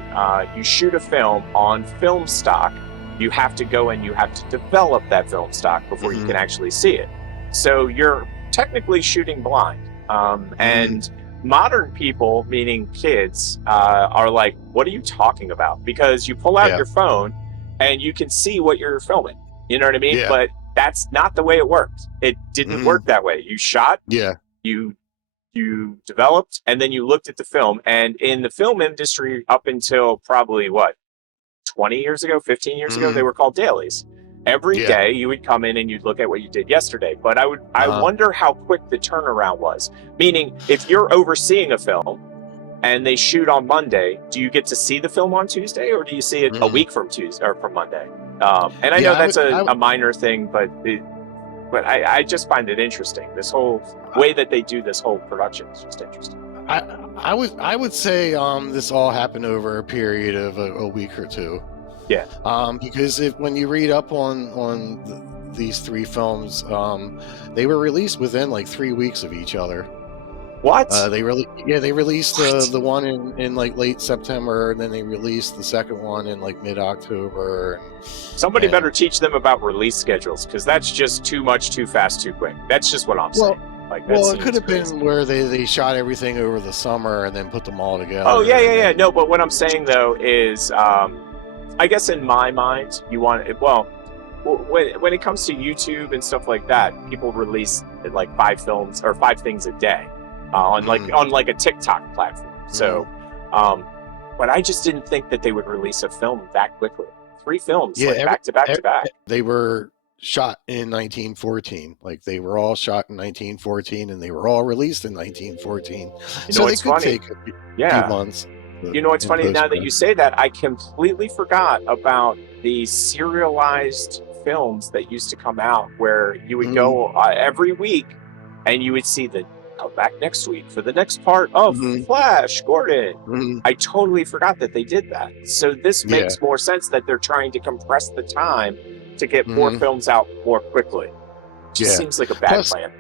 you shoot a film on film stock. You have to go and you have to develop that film stock before you can actually see it. So you're technically shooting blind. And modern people, meaning kids, are like, what are you talking about? Because you pull out your phone and you can see what you're filming. You know what I mean? Yeah. But that's not the way it worked. It didn't work that way. You shot, you developed, and then you looked at the film. And in the film industry, up until probably 20 years ago, 15 years ago, they were called dailies. Every day you would come in and you'd look at what you did yesterday. But I wonder how quick the turnaround was. Meaning, if you're overseeing a film and they shoot on Monday, do you get to see the film on Tuesday, or do you see it a week from Tuesday or from Monday? And I know that's a minor thing, but I just find it interesting. This whole way that they do this whole production is just interesting. I would say this all happened over a period of a week or two. Yeah. Because when you read up on these three films, they were released within like 3 weeks of each other. What? They released the one in like late September, and then they released the second one in like mid-October. Somebody better teach them about release schedules, because that's just too much, too fast, too quick. That's just what I'm saying. Well, it could have been where they shot everything over the summer and then put them all together. Oh, yeah. No, but what I'm saying, though, is I guess in my mind, you want it. Well, when it comes to YouTube and stuff like that, people release like 5 films or 5 things a day on like a TikTok platform. So, but I just didn't think that they would release a film that quickly. 3 films back to back to back. They were shot in 1914. Like they were all shot in 1914, and they were all released in 1914. So they could take a few months. You know what's funny? Now that you say that, I completely forgot about the serialized films that used to come out, where you would go every week, and you would see the come back next week for the next part of Flash Gordon. I totally forgot that they did that. So this makes more sense that they're trying to compress the time to get more films out more quickly. Just seems like a bad plan.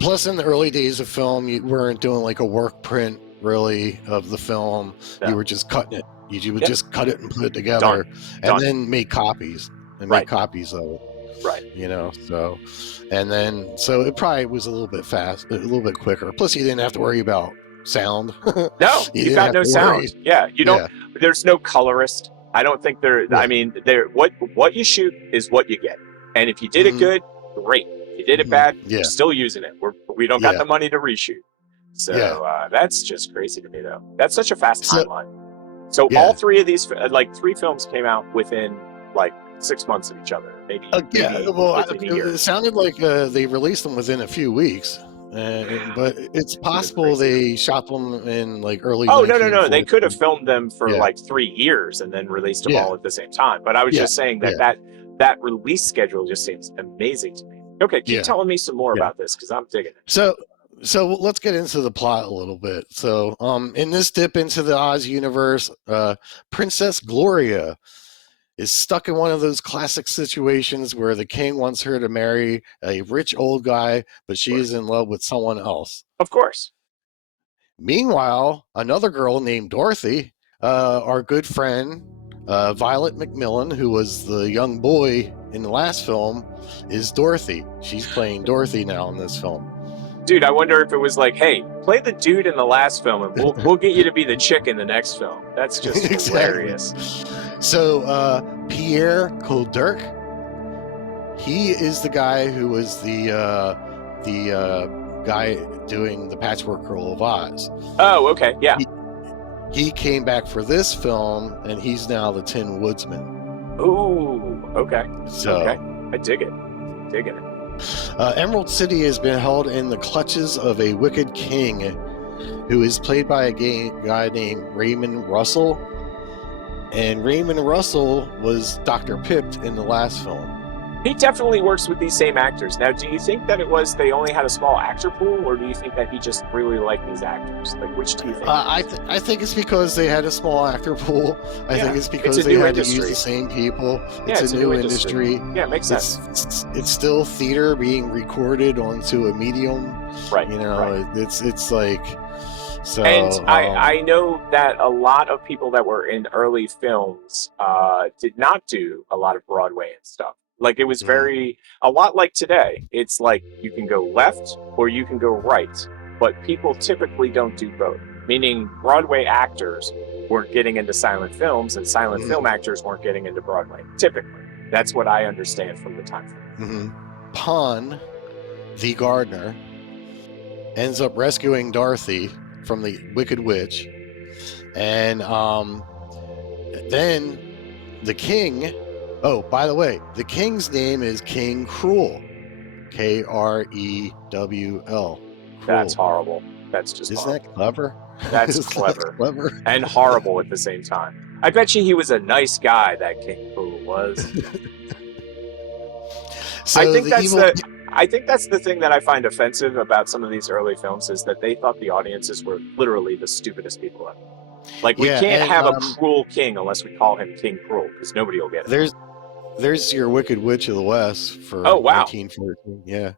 Plus, in the early days of film, you weren't doing like a work print really of the film. You were just cutting it. You would just cut it and put it together, and then make copies make copies of it. Right. You know, so it probably was a little bit a little bit quicker. Plus, you didn't have to worry about sound. No, you got no sound. Yeah, you don't. There's no colorist. I don't think there. I mean, what you shoot is what you get, and if you did it good, great. If you did it bad, you're still using it. We don't got the money to reshoot. So that's just crazy to me, though. That's such a fast So, timeline. So all three of these, like 3 films came out within like 6 months of each other, maybe well, within a year. it sounded like they released them within a few weeks, but it's possible they shot them in like early. Oh, no. They 1940s. could have filmed them for like 3 years and then released them all at the same time. But I was just saying that release schedule just seems amazing to me. Okay, keep telling me some more about this because I'm digging it. So let's get into the plot a little bit. So in this dip into the Oz universe, Princess Gloria is stuck in one of those classic situations where the king wants her to marry a rich old guy, but she is in love with someone else. Of course. Meanwhile, another girl named Dorothy, our good friend, Violet McMillan, who was the young boy in the last film, is Dorothy. She's playing Dorothy now in this film. Dude, I wonder if it was like, hey, play the dude in the last film and we'll get you to be the chick in the next film. That's just hilarious. So Pierre Colderk, he is the guy who was the guy doing the Patchwork Girl of Oz. Oh, okay, yeah. He came back for this film, and he's now the Tin Woodsman. Ooh, okay. So I dig it. Digging it. Emerald City has been held in the clutches of a wicked king who is played by a guy named Raymond Russell. And Raymond Russell was Dr. Pipt in the last film. He definitely works with these same actors. Now, do you think that it was they only had a small actor pool, or do you think that he just really liked these actors? Like, which do you think? I think it's because they had a small actor pool. I think it's because they had to use the same people. It's a new industry. Yeah, it makes sense. It's still theater being recorded onto a medium. Right. You know, it's like... So, and I know that a lot of people that were in early films did not do a lot of Broadway and stuff. Like, it was a lot like today. It's like you can go left or you can go right, but people typically don't do both. Meaning Broadway actors weren't getting into silent films and silent film actors weren't getting into Broadway. Typically. That's what I understand from the time frame. Pon, the gardener, ends up rescuing Dorothy from the Wicked Witch. And then the king... Oh, by the way, the king's name is King Cruel. Krewl. Cruel. That's horrible. That's just Isn't horrible. that clever? That's clever. And horrible at the same time. I bet you he was a nice guy, that King Cruel was. So I think that's the thing that I find offensive about some of these early films is that they thought the audiences were literally the stupidest people ever. Like, we can't have a cruel king unless we call him King Cruel, because nobody will get it. There's your Wicked Witch of the West for 1914. Yeah.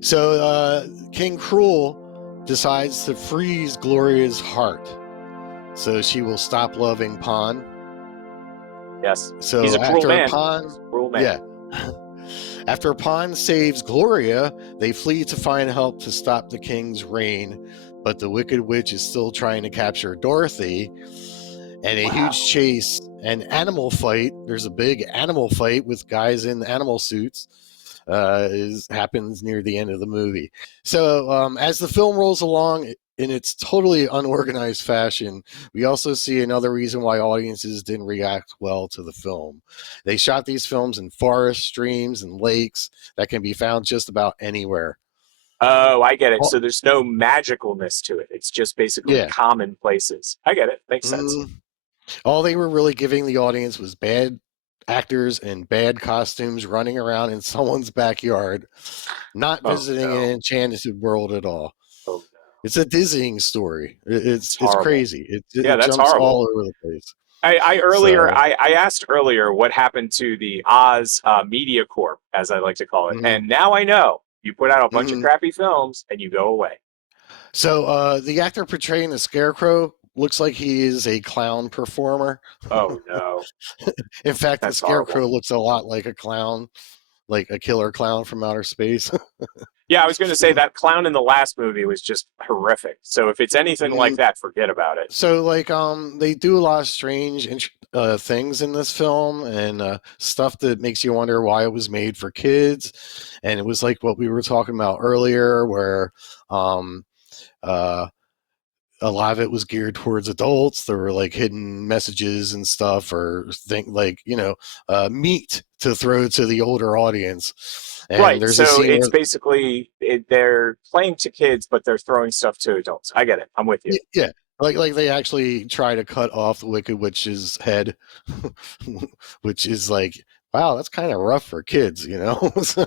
So King Cruel decides to freeze Gloria's heart, so she will stop loving Pon. Yes. So he's a cruel man. Yeah. After Pon saves Gloria, they flee to find help to stop the king's reign, but the Wicked Witch is still trying to capture Dorothy. And a huge chase and animal fight. There's a big animal fight with guys in animal suits. Happens near the end of the movie. So as the film rolls along in its totally unorganized fashion, we also see another reason why audiences didn't react well to the film. They shot these films in forests, streams, and lakes that can be found just about anywhere. Oh, I get it. So there's no magicalness to it. It's just basically common places. I get it. Makes sense. All they were really giving the audience was bad actors and bad costumes running around in someone's backyard, not visiting an enchanted world at all. Oh, no. It's a dizzying story. It's crazy. It that's jumps horrible. all over the place. I asked earlier what happened to the Oz Media Corp, as I like to call it, and now I know. You put out a bunch of crappy films and you go away. So the actor portraying the Scarecrow looks like he is a clown performer. Oh, no. In fact, the Scarecrow looks a lot like a clown, like a killer clown from outer space. Yeah, I was going to say that clown in the last movie was just horrific. So if it's anything like that, forget about it. So like they do a lot of strange things in this film, and stuff that makes you wonder why it was made for kids. And it was like what we were talking about earlier, where uh a lot of it was geared towards adults. There were like hidden messages and stuff, or like meat to throw to the older audience. And Right. there's So a scene it's where, basically they're playing to kids, but they're throwing stuff to adults. I get it. I'm with you. yeah, like they actually try to cut off the Wicked Witch's head, which is like, wow, that's kind of rough for kids, you know. So,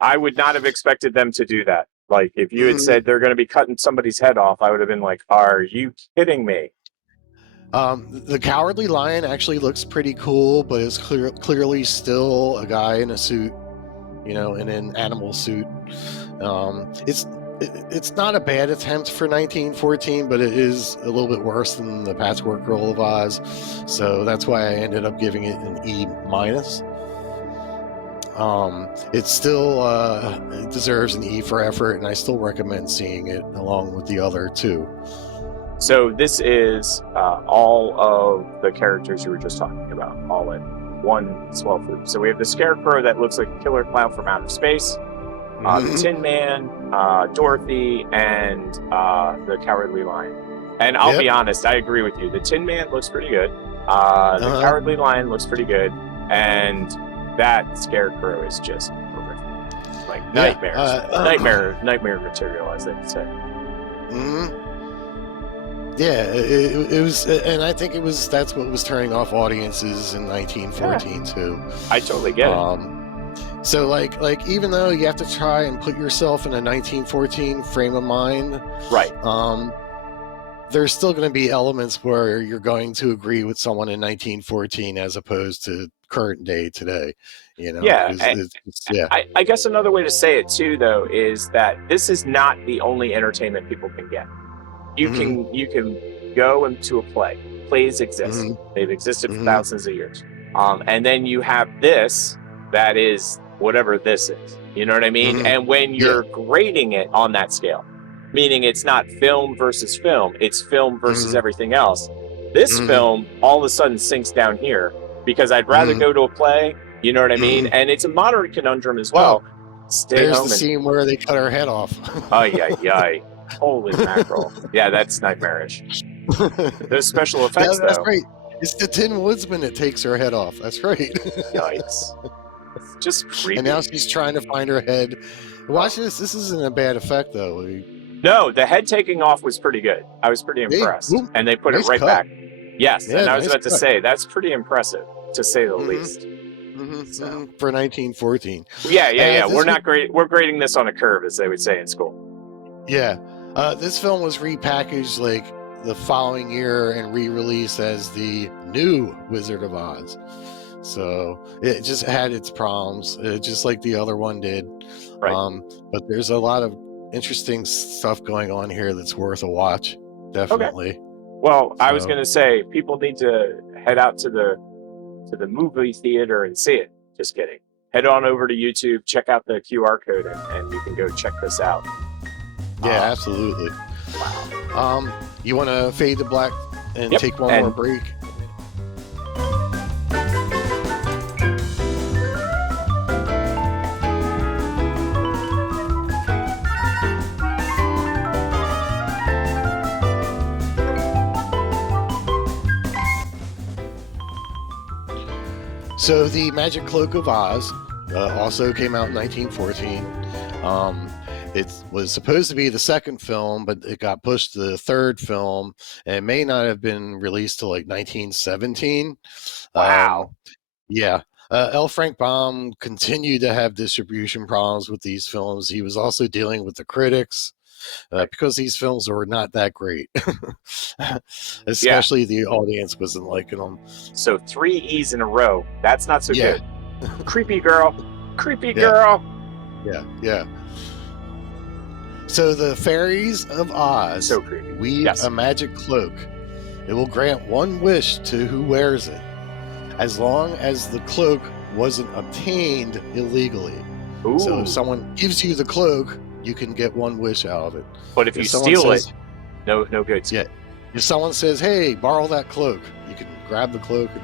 I would not have expected them to do that. Like, if you had said they're going to be cutting somebody's head off, I would have been like, are you kidding me? The Cowardly Lion actually looks pretty cool, but it's clearly still a guy in a suit, you know, in an animal suit. It's not a bad attempt for 1914, but it is a little bit worse than the Patchwork Girl of Oz, so that's why I ended up giving it an E-. It still it deserves an E for effort, and I still recommend seeing it along with the other two. So this is all of the characters you were just talking about, all in one swell food. So we have the Scarecrow that looks like a killer clown from outer space, the Tin Man, Dorothy, and the Cowardly Lion. And I'll be honest, I agree with you. The Tin Man looks pretty good. The Cowardly Lion looks pretty good, and that Scarecrow is just horrific, like nightmares, nightmare material, as they would say. Yeah, it was, and I think that's what was turning off audiences in 1914 too. I totally get it. So like even though you have to try and put yourself in a 1914 frame of mind, right? There's still going to be elements where you're going to agree with someone in 1914 as opposed to current day today, you know. I guess another way to say it too, though, is that this is not the only entertainment people can get. You can go into a play. Plays exist. They've existed for thousands of years. And then you have this that is whatever this is. You know what I mean? And when you're grading it on that scale, meaning it's not film versus film, it's film versus everything else. This film all of a sudden sinks down here because I'd rather go to a play, you know what I mean? And it's a modern conundrum as well. There's the scene where they cut her head off. Ay. Holy mackerel. Yeah, that's nightmarish. Those special effects, that's though. Right. It's the Tin Woodsman that takes her head off. That's right. Yikes. Just creepy. And now she's trying to find her head. Watch this. This isn't a bad effect, though. No, the head taking off was pretty good. I was pretty impressed. And they put it right back. Yes, and I was about to say, that's pretty impressive, to say the least. So. For 1914. Yeah. We're grading this on a curve, as they would say in school. Yeah. This film was repackaged like the following year and re-released as the new Wizard of Oz. So it just had its problems, just like the other one did. Right. But there's a lot of interesting stuff going on here that's worth a watch. Definitely. Okay. Well, I was going to say people need to head out to the movie theater and see it. Just kidding. Head on over to YouTube, check out the QR code, and you can go check this out. Yeah, absolutely. Wow. You want to fade to black and take one more break? So the Magic Cloak of Oz also came out in 1914. It was supposed to be the second film, but it got pushed to the third film, and it may not have been released till like 1917. Wow. Yeah. L. Frank Baum continued to have distribution problems with these films. He was also dealing with the critics because these films were not that great. Especially the audience wasn't liking them. So 3 E's in a row. That's not so good. Creepy girl. Creepy girl. Yeah. So the Fairies of Oz weave a magic cloak. It will grant one wish to who wears it, as long as the cloak wasn't obtained illegally. Ooh. So if someone gives you the cloak, you can get one wish out of it. But if you steal it, no goods. Yeah. If someone says, "Hey, borrow that cloak," you can grab the cloak and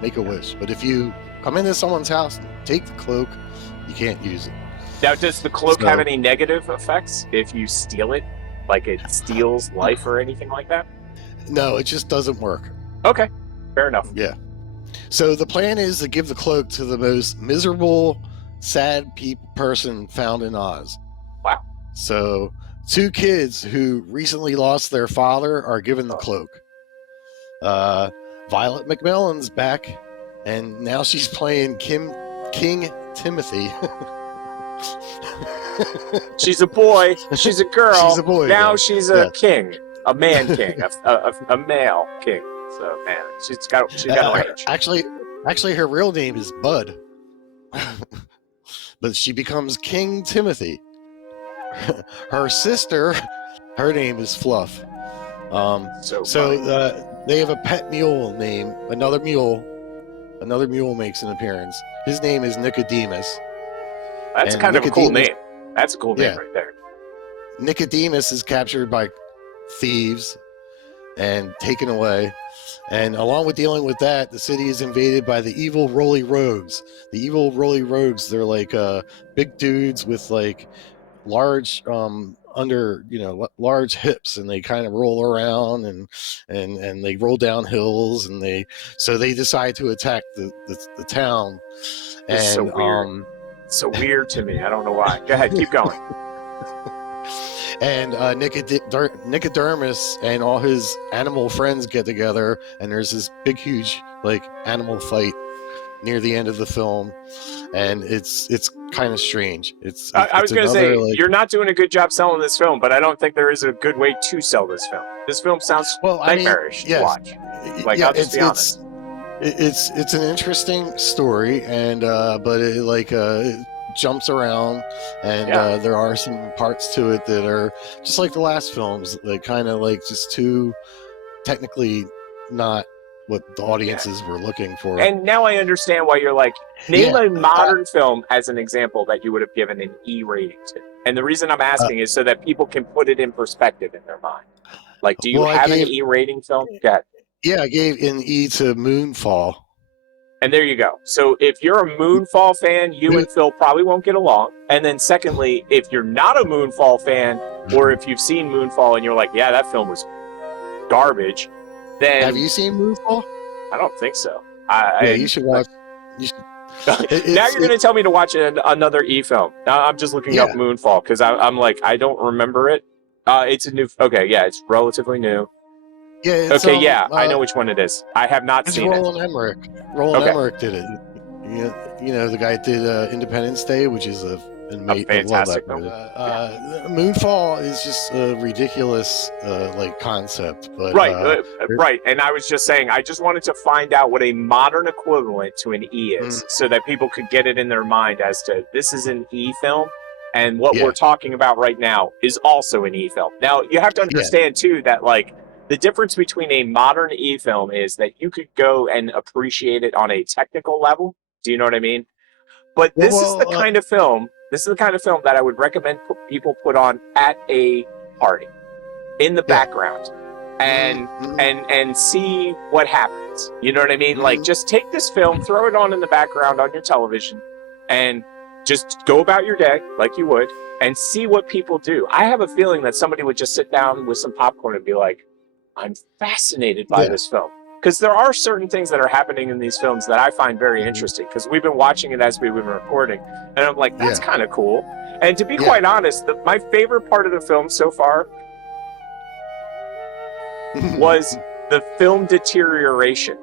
make a wish. But if you come into someone's house and take the cloak, you can't use it. Now, does the cloak have any negative effects if you steal it? Like it steals life or anything like that? No, it just doesn't work. Okay, fair enough. Yeah. So the plan is to give the cloak to the most miserable, sad person found in Oz. Wow. So 2 kids who recently lost their father are given the cloak. Violet McMillan's back, and now she's playing King Timothy. She's a boy. She's a girl. She's a boy. Now she's a king, a man king, a male king. So man, she's got a range. Actually, her real name is Bud, but she becomes King Timothy. Her sister, her name is Fluff. They have a pet mule named another mule makes an appearance. His name is Nicodemus. That's kind of a cool name. That's a cool name right there. Nicodemus is captured by thieves and taken away. And along with dealing with that, the city is invaded by the evil Roly Rogues. The evil Roly Rogues, they're like big dudes with like large large hips, and they kind of roll around and they roll down hills, and they decide to attack the town. It's so weird. So weird to me. I don't know why. Go ahead, keep going. And Nicodemus and all his animal friends get together, and there's this big, huge like animal fight near the end of the film, and it's kind of strange. I was going to say, you're not doing a good job selling this film, but I don't think there is a good way to sell this film. This film sounds nightmarish to watch. I'll just be honest. It's an interesting story, and but it jumps around, and there are some parts to it that are just like the last films, like kind of like just too technically not what the audiences were looking for. And now I understand why you're like, name a modern film as an example that you would have given an E rating to. And the reason I'm asking is so that people can put it in perspective in their mind. Like, do you have an E rating film? Yeah, I gave an E to Moonfall. And there you go. So if you're a Moonfall fan, you and Phil probably won't get along. And then secondly, if you're not a Moonfall fan, or if you've seen Moonfall and you're like, yeah, that film was garbage, then... Have you seen Moonfall? I don't think so. You should watch... Now you're going to tell me to watch another E film. I'm just looking up Moonfall, because I'm like, I don't remember it. It's a new... Okay, yeah, it's relatively new. Yeah. I know which one it is. I have not seen it. Roland Emmerich. Roland Emmerich did it. You know, the guy did Independence Day, which is a fantastic film. Moonfall is just a ridiculous concept. But, right. And I was just saying, I just wanted to find out what a modern equivalent to an E is, so that people could get it in their mind as to this is an E film, and what we're talking about right now is also an E film. Now, you have to understand, too, that, the difference between a modern E film is that you could go and appreciate it on a technical level. Do you know what I mean? But this is the kind of film that I would recommend people put on at a party in the background and see what happens. You know what I mean? Like, just take this film, throw it on in the background on your television, and just go about your day like you would and see what people do. I have a feeling that somebody would just sit down with some popcorn and be like, I'm fascinated by this film. Because there are certain things that are happening in these films that I find very interesting, because we've been watching it as we've been recording, and I'm like, that's kind of cool. And to be quite honest, my favorite part of the film so far was the film deterioration.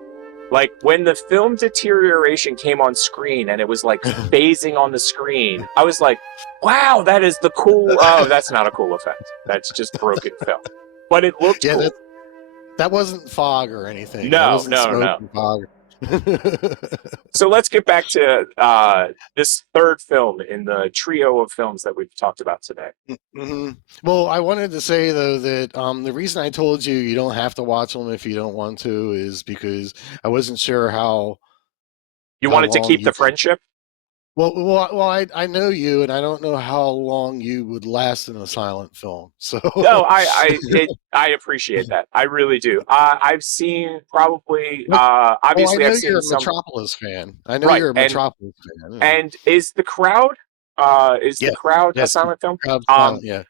Like, when the film deterioration came on screen and it was like phasing on the screen, I was like, wow, that is the cool... Oh, that's not a cool effect. That's just broken film. But it looked cool. That wasn't fog or anything. No. Fog. So let's get back to this third film in the trio of films that we've talked about today. Mm-hmm. Well, I wanted to say, though, that the reason I told you don't have to watch them if you don't want to is because I wasn't sure how... You wanted to keep the friendship? I know you, and I don't know how long you would last in a silent film. So, No, I appreciate that. I really do. I've seen probably but, I obviously know I've you're seen a some. Metropolis fan. I know Right, you're a Metropolis fan. and is the Yeah, crowd a yes, silent film? Crowd Um, Silent. Yeah,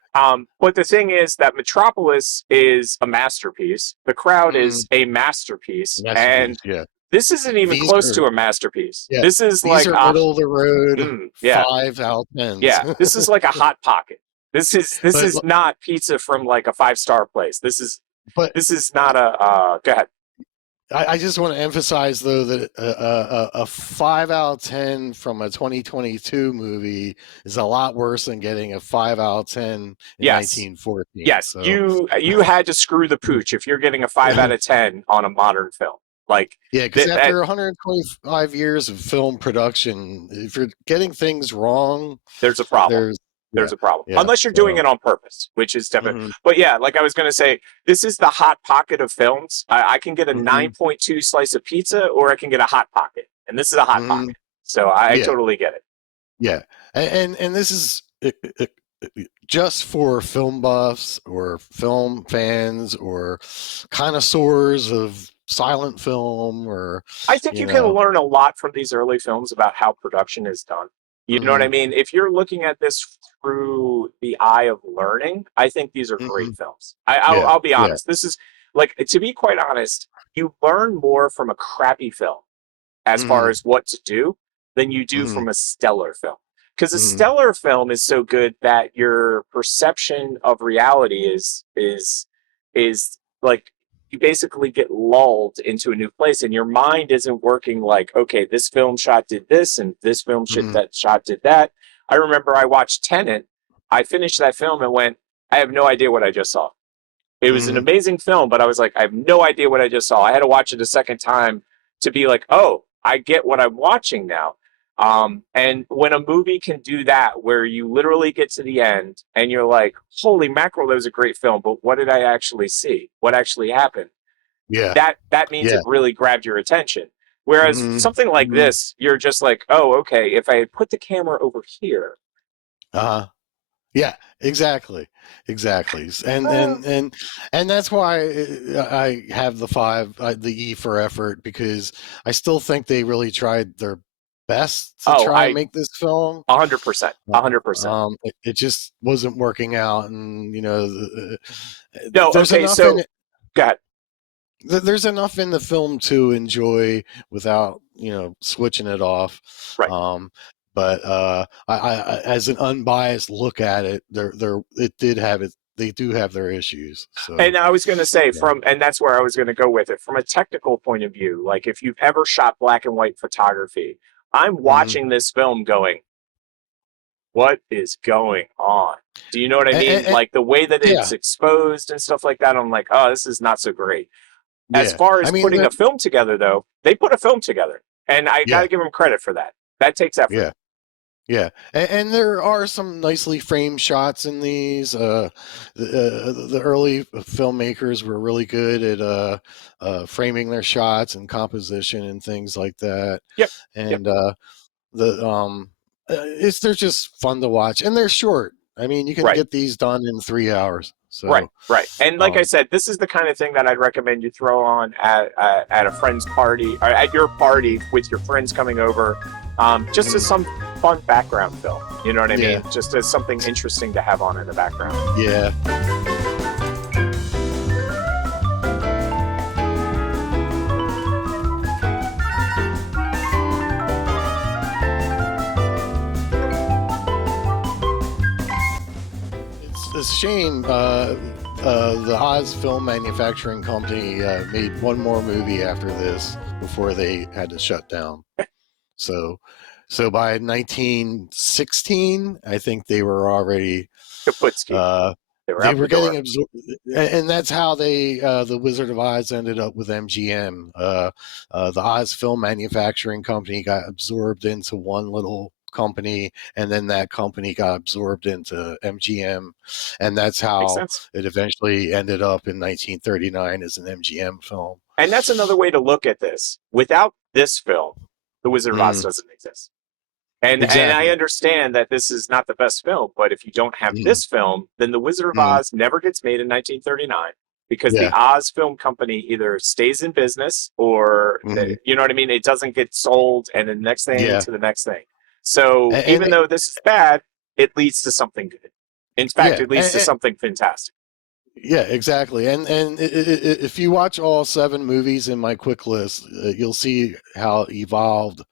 but the thing is that Metropolis is a masterpiece. The crowd mm, is a masterpiece, masterpiece. and Yeah, this isn't even these close are to a masterpiece. yeah, This is these like are middle of the road, yeah, 5 out of 10s. yeah. This is like a hot pocket. This but is not pizza from like a 5-star place. but This is not a. Go ahead. I just want to emphasize though that a 5 out of 10 from a 2022 movie is a lot worse than getting a 5 out of 10 in Yes, 1914. yes. So You had to screw the pooch if you're getting a 5 out of 10 on a modern film. Like yeah, because that. after 125 years of film production, if you're getting things wrong, There's a problem. there's yeah, There's a problem. yeah. Unless you're doing So it on purpose, which is definitely. mhm, But yeah, like I was going to say, this is the hot pocket of films. I can get a mhm, 9.2 slice of pizza, or I can get a hot pocket, and this is a hot mhm, pocket. So I yeah, totally get it. yeah, and this is just for film buffs or film fans or connoisseurs of silent film or I think you you can know learn a lot from these early films about how production is done. You know what I mhm, mean? If you're looking at this through the eye of learning, I think these are great mhm, films. yeah, I'll be yeah, honest. This is like, to be quite honest, you learn more from a crappy film as far mhm, as what to do than you do mhm, from a stellar film. Because a mhm, stellar film is so good that your perception of reality is like you basically get lulled into a new place and your mind isn't working like, okay, this film shot did this and this film mhm, that shot did that. I remember I watched Tenet. I finished that film and went, I have no idea what I just saw. It was an mhm, amazing film, but I was like, I have no idea what I just saw. I had to watch it a second time to be like, oh, I get what I'm watching now. And when a movie can do that, where you literally get to the end and you're like, holy mackerel, that was a great film, but what did I actually see? What actually happened? yeah, That means yeah, it really grabbed your attention. Whereas mhm, something like mhm, this, you're just like, oh, okay, if I had put the camera over here. uh-huh. Yeah, exactly, exactly, uh, and that's why I have the five, the E for effort because I still think they really tried their best to oh, try and make this film. 100%, 100%. It just wasn't working out, and No, there's okay, enough in so it. go ahead. There's enough in the film to enjoy without switching it off. Right. Um, but as an unbiased look at it, it did have it. They do have their issues. So And I was going to say yeah. and that's where I was going to go with it from a technical point of view. Like if you've ever shot black and white photography, I'm Mhm. watching this film going, what is going on? Do you know what I mean? And, Like the way that it's yeah, exposed and stuff like that. I'm like, oh, this is not so great. As yeah. far I as mean, putting a film together, though, they put a film together, and I got yeah, to give them credit for that. That takes effort. yeah. Yeah, and there are some nicely framed shots in these. The early filmmakers were really good at framing their shots and composition and things like that. Yep. Yep. And the they're just fun to watch, and they're short. I mean, you can Right. get these done in 3 hours. Right, So, right. And like I um, said, this is the kind of thing that I'd recommend you throw on at a friend's party or at your party with your friends coming over, just as mm, some fun background film. You know what I yeah, mean? Just as something interesting to have on in the background. yeah. It's a shame. The Oz Film Manufacturing Company made one more movie after this before they had to shut down. So, so by 1916, I think they were already Kaputski. uh, They were they out the were getting door. absorbed, and that's how the Wizard of Oz ended up with MGM. The Oz Film Manufacturing Company got absorbed into one little company, and then that company got absorbed into MGM, and that's Makes how sense. it eventually ended up in 1939 as an MGM film. And that's another way to look at this. Without this film, The Wizard of Oz Mm, doesn't exist. And I Exactly. understand that this is not the best film, but if you don't have Mm, this film, then The Wizard of mm, Oz never gets made in 1939 because the yeah. Oz Film Company either stays in business or, Mm, you know what I mean? It doesn't get sold and the next thing yeah. to the next thing. So And even though this is bad, it leads to something good. In fact, yeah. it leads to something fantastic. Yeah, exactly. And if you watch all 7 movies in my quick list, you'll see how it evolved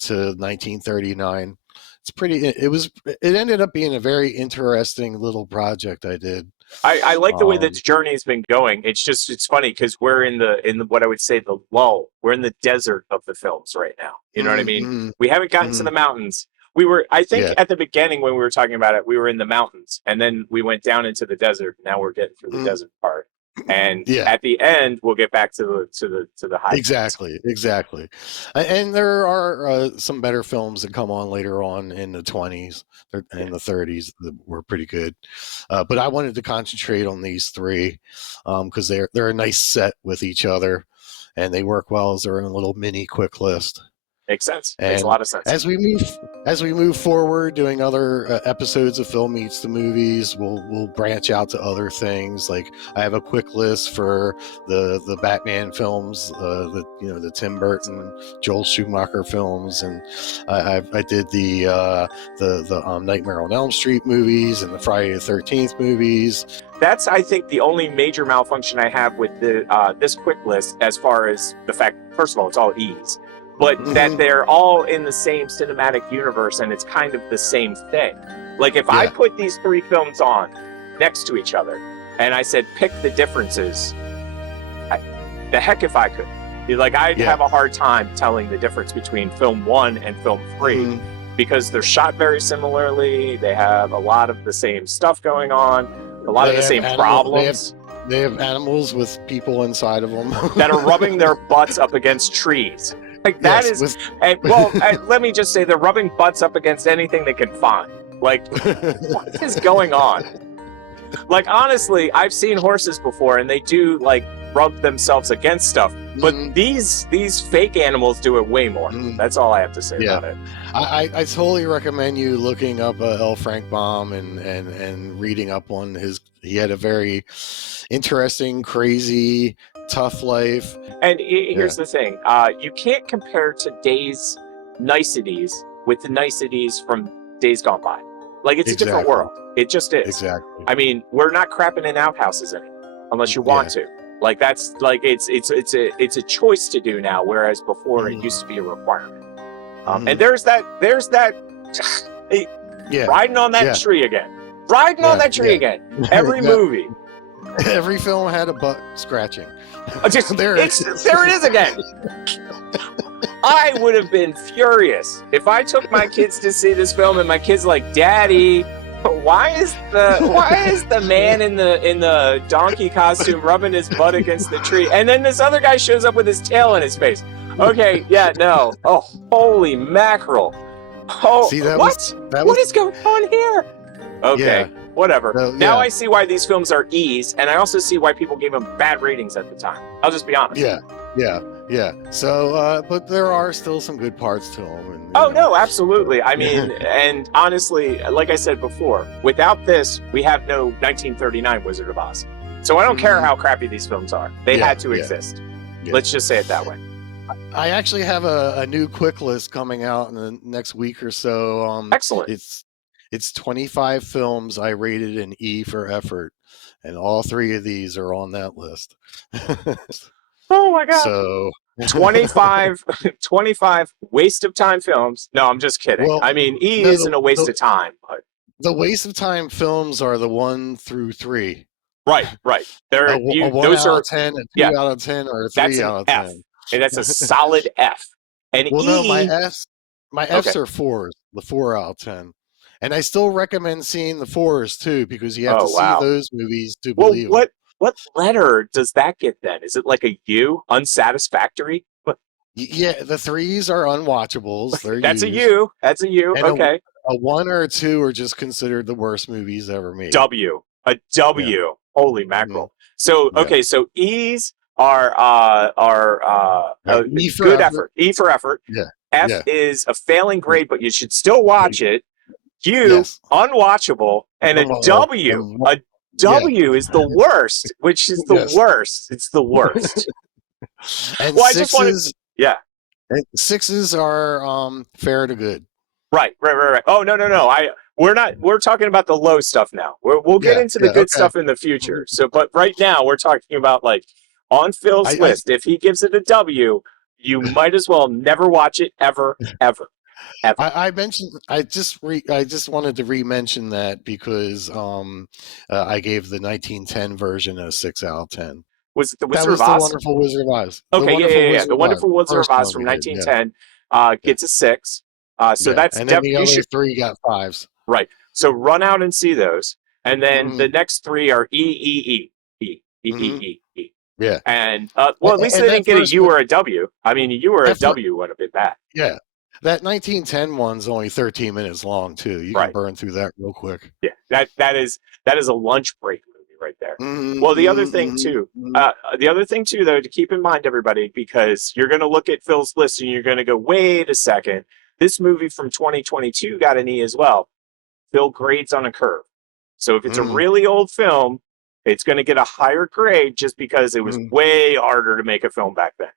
to 1939. It's pretty. It was. It ended up being a very interesting little project I did. I like the way that Um, journey's been going. It's funny because we're in the what I would say the lull. We're in the desert of the films right now. You know what I mm, mean? mm, We haven't gotten to mm, the mountains. We were, I think, yeah. at the beginning when we were talking about it, we were in the mountains, and then we went down into the desert. Now we're getting through the Mm, desert part, and yeah. at the end, we'll get back to the high points. Exactly. And there are some better films that come on later on in the 20s Yeah, and the 30s that were pretty good. But I wanted to concentrate on these 3 because they're a nice set with each other, and they work well as their own little mini quick list. makes sense. Makes a And lot of sense. as we move forward, doing other episodes of Film Meets the Movies, we'll branch out to other things. Like I have a quick list for the Batman films, the Tim Burton, Joel Schumacher films, and I did the Nightmare on Elm Street movies and the Friday the 13th movies. That's, I think, the only major malfunction I have with this quick list, as far as the fact, first of all, it's all E's, but that Mhm. they're all in the same cinematic universe and it's kind of the same thing. Like if I Yeah, put these 3 films on next to each other and I said pick the differences, the heck if I could. Like I'd yeah. have a hard time telling the difference between film 1 and film 3 Mhm. because they're shot very similarly. They have a lot of the same stuff going on, a lot of They the have same animal. problems They have animals with people inside of them that are rubbing their butts up against trees. Like that Yes, is, with and let me just say, they're rubbing butts up against anything they can find. Like, what is going on? Like, honestly, I've seen horses before, and they do like rub themselves against stuff. But Mhm. these fake animals do it way more. Mhm. That's all I have to say Yeah. about it. I totally recommend you looking up L. Frank Baum and reading up on his. He had a very interesting, crazy, tough life. And Yeah, here's the thing: you can't compare today's niceties with the niceties from days gone by. Like it's a different exactly, world. It just is. exactly. I mean, we're not crapping in outhouses anymore, unless you Yeah. want to. Like that's like it's a choice to do now, whereas before it Mhm. used to be a requirement. And Mhm. there's that Yeah, riding on that yeah, tree again, riding on yeah, that tree yeah. again. Every Yeah. movie. Every film had a butt scratching. There it is again. I would have been furious if I took my kids to see this film and my kids like, Daddy, why is the man in the donkey costume rubbing his butt against the tree? And then this other guy shows up with his tail in his face. Okay, yeah, no. Oh, holy mackerel. Oh, See, what is going on here? Okay, yeah. whatever. No, Now yeah. I see why these films are E's, and I also see why people gave them bad ratings at the time. I'll just be honest. Yeah. So, but there are still some good parts to them. And, Oh, no, absolutely. I mean, and honestly, like I said before, without this, we have no 1939 Wizard of Oz. So I don't care how crappy these films are. They had to exist. Yeah. Let's just say it that way. I actually have a new quick list coming out in the next week or so. Excellent. It's 25 films I rated an E for effort, and all 3 of these are on that list. Oh my God. So 25 waste of time films. No, I'm just kidding. Well, I mean, E no, isn't a waste of time, but the waste of time films are the 1 through 3. right. They're A 1 those out are of 10, a 2 yeah, out of 10, or a that's 3 an out of F. 10. And that's a solid F. And Well, E, no, my Fs okay. are 4s, the 4 out of 10. And I still recommend seeing the 4s too, because you have to Oh, see wow. those movies to Well, believe them. what letter does that get then? Is it like a U? Unsatisfactory? But Yeah, the 3s are unwatchables. They're that's a U's. U. That's a U. And Okay. a 1 or a 2 are just considered the worst movies ever made. W. A W. Yeah. Holy Mhm. mackerel. So Yeah. okay, so E's are E for good effort. effort. E for effort. Yeah. F Yeah. is a failing grade, but you should still watch it. Q, unwatchable, and a W. A W is the worst, which is the worst. It's the worst. And well, sixes, I just wanted, yeah. And sixes are fair to good. Right. Oh, no. We're talking about the low stuff now. We'll get into the good stuff in the future. So, but right now we're talking about like on Phil's list. If he gives it a W, you might as well never watch it ever. I mentioned. I just wanted to re-mention that because I gave the 1910 version a 6 out of 10. Was it the Wizard of Oz? The Wonderful Wizard of Oz. Okay, yeah. The Wonderful Wizard of Oz from 1910 gets a 6. So that's and then the other 3 got 5s. Right. So run out and see those, and then the next 3 are E. Yeah. And at least they didn't get a U or a W. I mean, a U or a W would have been bad. Yeah. That 1910 one's only 13 minutes long too. You can burn through that real quick. Yeah. That is a lunch break movie right there. Well, the other thing too, though, to keep in mind, everybody, because you're going to look at Phil's list and you're going to go, wait a second, this movie from 2022 got an E as well. Phil grades on a curve. So if it's a really old film, it's going to get a higher grade just because it was way harder to make a film back then.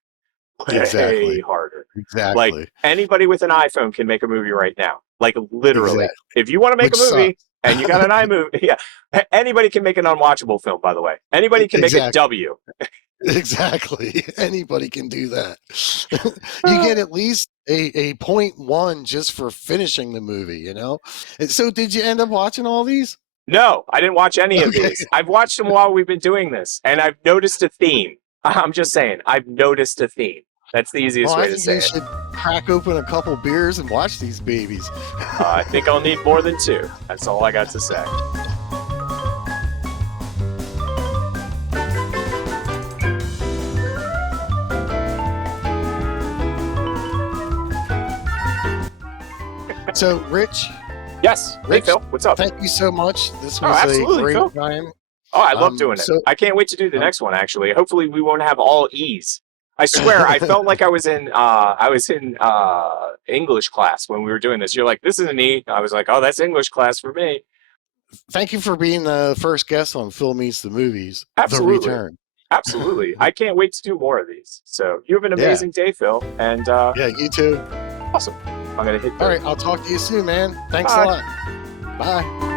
Way harder. Exactly. Like anybody with an iPhone can make a movie right now. Like literally. Exactly. If you want to make a movie and you got an iMovie, anybody can make an unwatchable film, by the way. Anybody can make a W. Exactly. Anybody can do that. You get at least a 0.1 just for finishing the movie, you know? And so did you end up watching all these? No, I didn't watch any of these. I've watched them while we've been doing this, and I've noticed a theme. I'm just saying, I've noticed a theme. That's the easiest way to say it. I think you should crack open a couple beers and watch these babies. I think I'll need more than 2. That's all I got to say. So, Rich. Yes. Hey, Phil. What's up? Thank you so much. This was a great time. Oh, I love doing it. I can't wait to do the next one, actually. Hopefully we won't have all E's. I swear, I felt like I was in English class when we were doing this. You're like, this is an E. I was like, oh, that's English class for me. Thank you for being the first guest on Phil Meets the Movies. Absolutely. The Return. Absolutely. I can't wait to do more of these. So you have an amazing day, Phil. And yeah, you too. Awesome. I'm going to hit. All right. I'll talk to you soon, man. Thanks a lot. Bye.